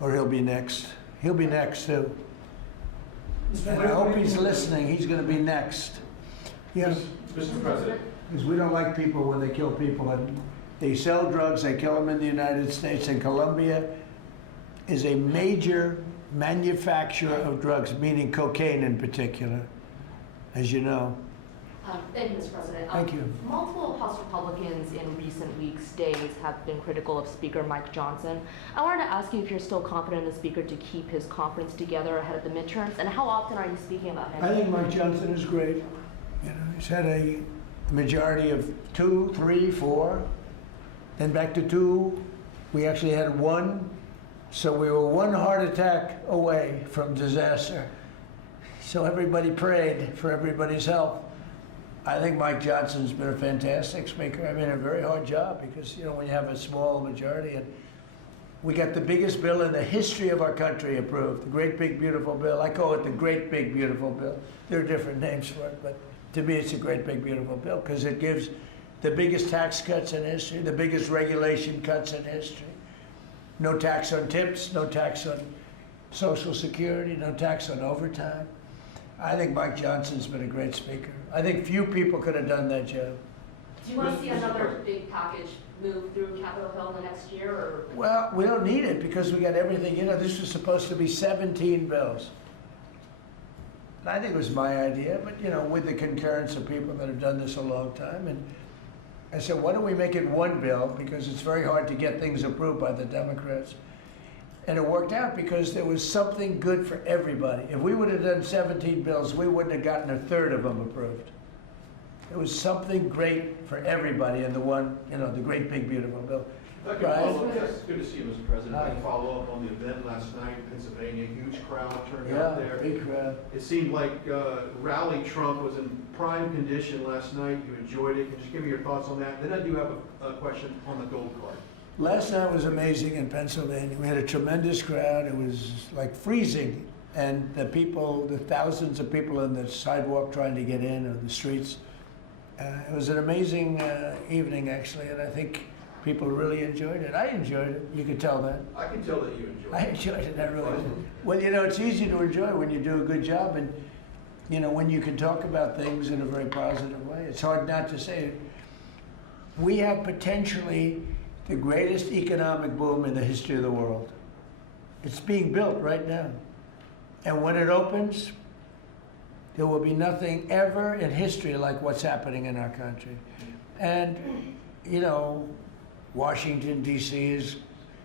or he'll be next. He'll be next too. And I hope he's listening. He's going to be next. Yes, Mr. President. because we don't like people when they kill people. And they sell drugs. They kill them in the United States. And Colombia is a major manufacturer of drugs, meaning cocaine in particular, as you know. Thank you, Mr. President. Thank you. Multiple House Republicans in recent weeks, days, have been critical of Speaker Mike Johnson. I wanted to ask you if you're still confident in the Speaker to keep his conference together ahead of the midterms, and how often are you speaking about him? I think Mike Johnson is great. You know, he's had a majority of 2, 3, 4, then back to 2. We actually had 1, so we were 1 heart attack away from disaster. So everybody prayed for everybody's health. I think Mike Johnson's been a fantastic speaker. I mean, a very hard job because, you know, when you have a small majority, and we got the biggest bill in the history of our country approved, the Great Big Beautiful Bill. I call it the Great Big Beautiful Bill. There are different names for it, but to me it's a Great Big Beautiful Bill because it gives the biggest tax cuts in history, the biggest regulation cuts in history. No tax on tips, no tax on Social Security, no tax on overtime. I think Mike Johnson's been a great speaker. I think few people could have done that job. Do you want to see another big package move through Capitol Hill in the next year, or? Well, we don't need it because we got everything. You know, this was supposed to be 17 bills. And I think it was my idea, but, you know, with the concurrence of people that have done this a long time. And I said, why don't we make it 1 bill? Because it's very hard to get things approved by the Democrats. And it worked out because there was something good for everybody. If we would have done 17 bills, we wouldn't have gotten 1/3 of them approved. It was something great for everybody in the one, you know, the Great Big Beautiful Bill. If I could follow up, yes, good to see you, Mr. President. I can follow up on the event last night in Pennsylvania. Huge crowd turned out there. Big crowd. It seemed like Rally Trump was in prime condition last night. You enjoyed it. Can you just give me your thoughts on that? Then I do have a question on the gold card. Last night was amazing in Pennsylvania. We had a tremendous crowd. It was like freezing. And the people, the thousands of people on the sidewalk trying to get in, or the streets. It was an amazing evening, actually, and I think people really enjoyed it. I enjoyed it. You could tell that. I can tell that you enjoyed it. I enjoyed it. I really did. Well, you know, it's easy to enjoy when you do a good job, and, you know, when you can talk about things in a very positive way. It's hard not to say it. We have potentially the greatest economic boom in the history of the world. It's being built right now. And when it opens, there will be nothing ever in history like what's happening in our country. And, you know, Washington, D.C. is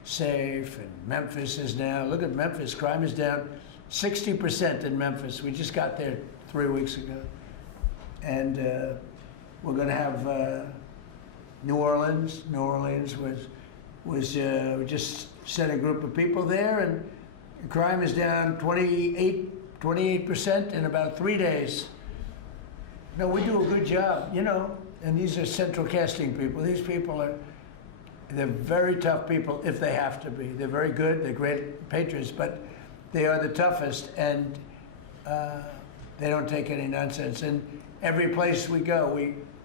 safe, and Memphis is now. Look at Memphis. Crime is down 60% in Memphis. We just got there 3 weeks ago. And we're going to have New Orleans. New Orleans we just sent a group of people there, and crime is down 28% in about 3 days. No, we do a good job, you know. And these are central casting people. These people they're very tough people if they have to be. They're very good. They're great patriots, but they are the toughest, and they don't take any nonsense. And every place we go,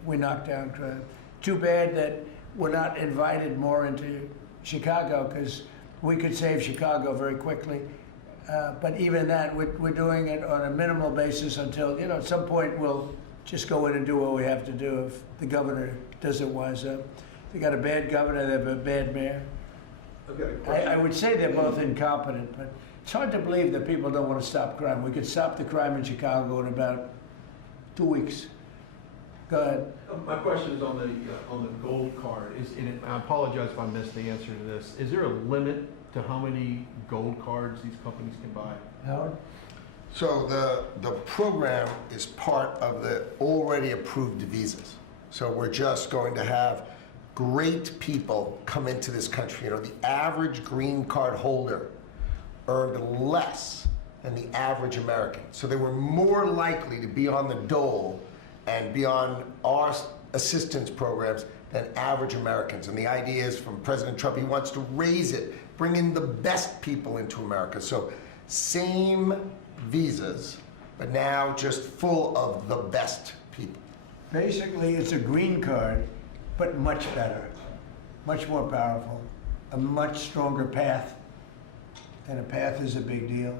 we knock down crime. Too bad that we're not invited more into Chicago, because we could save Chicago very quickly. But even that, we're doing it on a minimal basis until, you know, at some point we'll just go in and do what we have to do if the governor doesn't wise up. They got a bad governor, they have a bad mayor. I would say they're both incompetent, but it's hard to believe that people don't want to stop crime. We could stop the crime in Chicago in about 2 weeks. Go ahead. My question is on the gold card. And I apologize if I missed the answer to this. Is there a limit to how many gold cards these companies can buy? Howard? So the program is part of the already approved visas. So we're just going to have great people come into this country. You know, the average green card holder earned less than the average American. So they were more likely to be on the dole and be on our assistance programs than average Americans. And the idea is from President Trump, he wants to raise it, bring in the best people into America. So same visas, but now just full of the best people. Basically, it's a green card, but much better, much more powerful, a much stronger path. And a path is a big deal.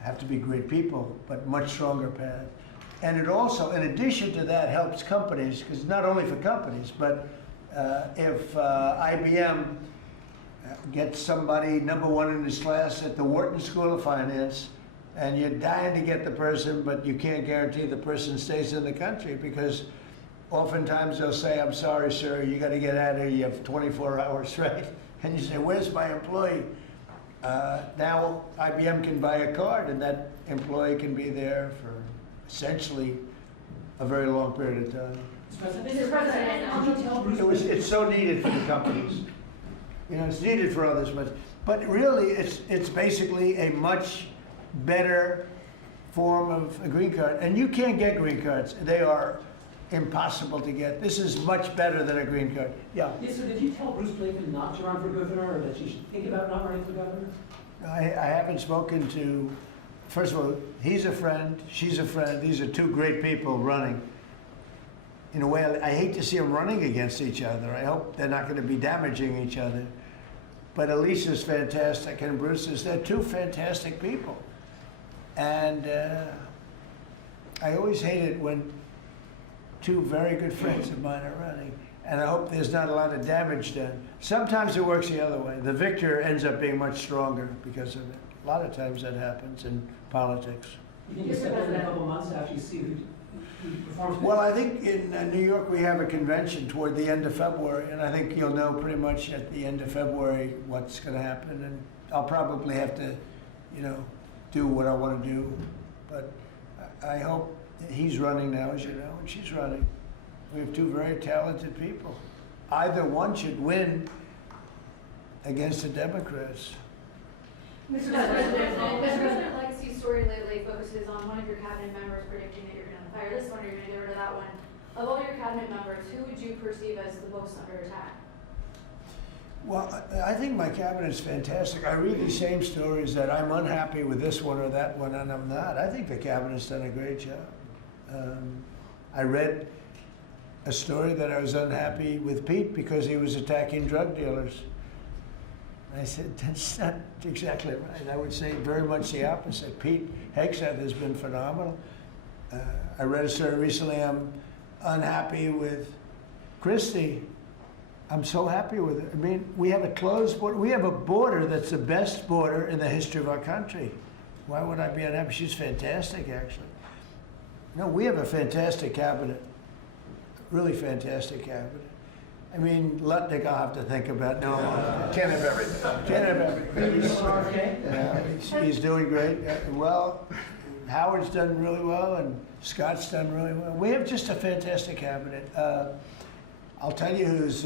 Have to be great people, but much stronger path. And it also, in addition to that, helps companies, because not only for companies, but if IBM gets somebody #1 in his class at the Wharton School of Finance, and you're dying to get the person, but you can't guarantee the person stays in the country, because oftentimes they'll say, I'm sorry, sir, you got to get out of here, you have 24 hours, right? And you say, where's my employee? Now IBM can buy a card, and that employee can be there for essentially a very long period of time. Mr. President, It's so needed for the companies. You know, it's needed for others, but really it's basically a much better form of a green card. And you can't get green cards. They are impossible to get. This is much better than a green card. Yeah. Yes, so did you tell Bruce Blinken not to run for governor, or that she should think about not running for governor? I haven't spoken to, first of all, he's a friend, she's a friend. These are two great people running. In a way, I hate to see them running against each other. I hope they're not going to be damaging each other. But Alicia's fantastic, and Bruce is, they're two fantastic people. And I always hate it when two very good friends of mine are running. And I hope there's not a lot of damage done. Sometimes it works the other way. The victor ends up being much stronger because of it. A lot of times that happens in politics. You think you step in a couple months after you see who performs? Well, I think in New York we have a convention toward the end of February, and I think you'll know pretty much at the end of February what's going to happen. And I'll probably have to, you know, do what I want to do. But I hope he's running now, as you know, and she's running. We have two very talented people. Either one should win against the Democrats. Mr. President, President Legacy's story lately focuses on one of your cabinet members predicting that you're going to fire this one or you're going to get rid of that one. Of all your cabinet members, who would you perceive as the most under attack? Well, I think my cabinet's fantastic. I read these same stories that I'm unhappy with this one or that one, and I'm not. I think the cabinet's done a great job. I read a story that I was unhappy with Pete because he was attacking drug dealers. I said, that's not exactly right. I would say very much the opposite. Pete Hegseth has been phenomenal. I read a story recently, I'm unhappy with Christie. I'm so happy with it. I mean, we have a closed border. We have a border that's the best border in the history of our country. Why would I be unhappy? She's fantastic, actually. No, we have a fantastic cabinet. Really fantastic cabinet. I mean, Lutnick I'll have to think about. No, Can't have everything. can't have everything. He's doing great. Well, Howard's done really well, and Scott's done really well. We have just a fantastic cabinet. I'll tell you who's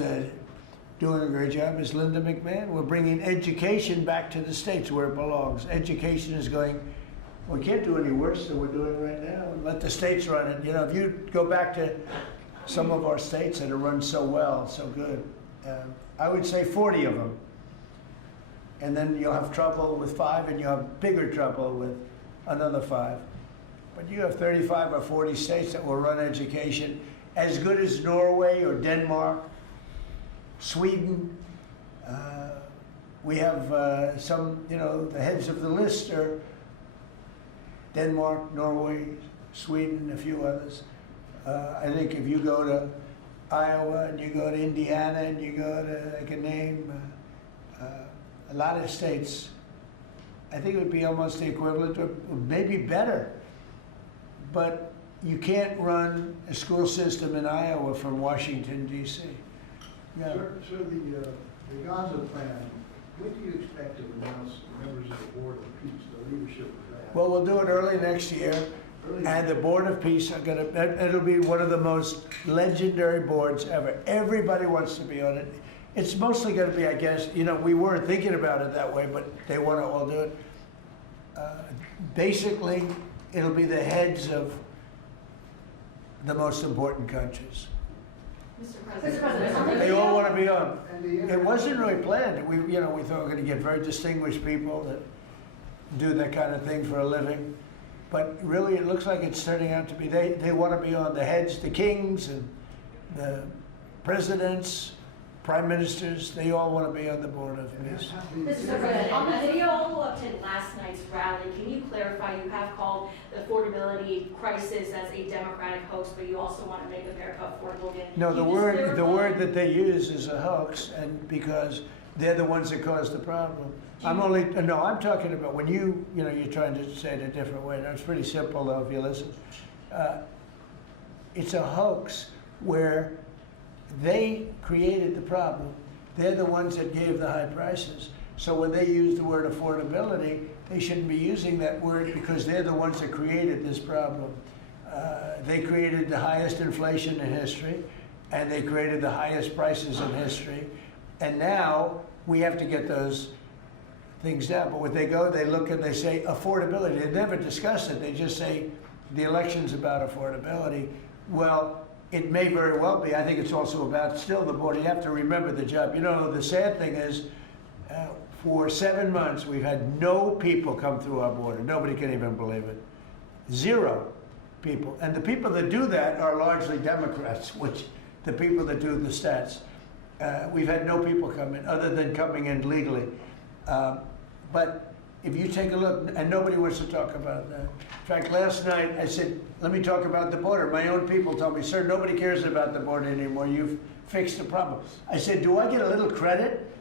doing a great job is Linda McMahon. We're bringing education back to the states where it belongs. Education is going, we can't do any worse than we're doing right now. Let the states run it. You know, if you go back to some of our states that are run so well, so good, I would say 40 of them. And then you'll have trouble with 5, and you'll have bigger trouble with another 5. But you have 35 or 40 states that will run education as good as Norway or Denmark, Sweden. We have some, you know, the heads of the list are Denmark, Norway, Sweden, a few others. I think if you go to Iowa and you go to Indiana and you go to, I can name a lot of states, I think it would be almost the equivalent to, maybe better. But you can't run a school system in Iowa from Washington, D.C. Yeah. Sir, the Gaza plan, when do you expect to announce the members of the Board of Peace, the leadership of that? Well, we'll do it early next year. And the Board of Peace are gonna, it'll be one of the most legendary boards ever. Everybody wants to be on it. It's mostly gonna be, I guess, you know, we weren't thinking about it that way, but they wanna all do it. Basically, it'll be the heads of the most important countries. Mr. President. They all wanna be on. It wasn't really planned. We thought we were gonna get very distinguished people that do that kind of thing for a living. But really, it looks like it's turning out to be, they want to be on the heads, the kings and the presidents, prime ministers, they all want to be on the Board of Peace. Mr. President, on the video follow-up to last night's rally, can you clarify, you have called the affordability crisis as a Democratic hoax, but you also want to make America affordable again? No, Can the you just clarify? word that they use is a hoax, and because they're the ones that caused the problem. I'm talking about when you're trying to say it a different way. It's pretty simple though, if you listen. It's a hoax where they created the problem. They're the ones that gave the high prices. So when they use the word affordability, they shouldn't be using that word because they're the ones that created this problem. They created the highest inflation in history, and they created the highest prices in history. And now we have to get those things down. But when they go, they look and they say affordability. They never discuss it. They just say the election's about affordability. Well, it may very well be. I think it's also about still the board. You have to remember the job. You know, the sad thing is, for 7 months, we've had no people come through our border. Nobody can even believe it. 0 people. And the people that do that are largely Democrats, which the people that do the stats. We've had no people come in, other than coming in legally. But if you take a look, and nobody wants to talk about that. In fact, last night I said, let me talk about the border. My own people told me, sir, nobody cares about the border anymore. You've fixed the problem. I said, do I get a little credit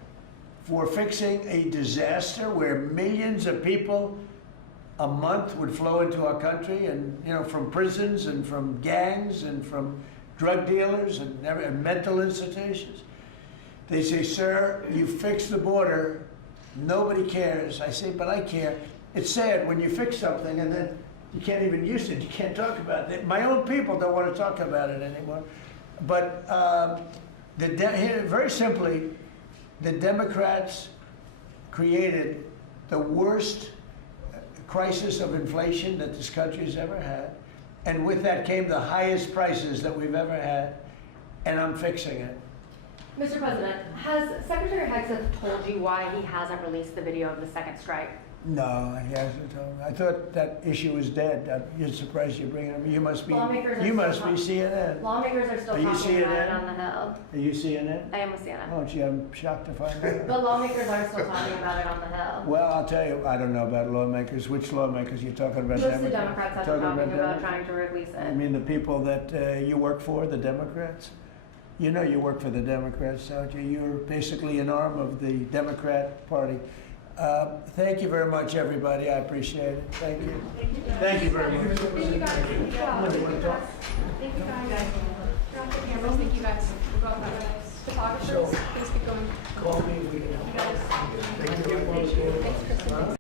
for fixing a disaster where millions of people a month would flow into our country, and from prisons and from gangs and from drug dealers and mental institutions? They say, sir, you fixed the border. Nobody cares. I say, but I care. It's sad when you fix something and then you can't even use it. You can't talk about it. My own people don't want to talk about it anymore. But very simply, the Democrats created the worst crisis of inflation that this country has ever had. And with that came the highest prices that we've ever had. And I'm fixing it. Mr. President, has Secretary Hegseth told you why he hasn't released the video of the second strike? No, he hasn't told me. I thought that issue was dead. You're surprised you bring it up. You must be CNN. Lawmakers are still Are you talking about it CNN? on the Hill. Are you CNN? I am with CNN. Oh, gee, I'm shocked to find out. But lawmakers are still talking about it on the Hill. Well, I'll tell you, I don't know about lawmakers. Which lawmakers you're talking about? Most of the Democrats have been talking about Democrats? trying to release it. I mean, the people that you work for, the Democrats? You know you work for the Democrats, don't you? You're basically an arm of the Democrat Party. Thank you very much, everybody. I appreciate it. Thank you. Thank you very much. Thank you guys. Thank you guys. Thank you guys. Thank you guys. Photographers, please keep going. Call me. You guys. Thanks, Kristen.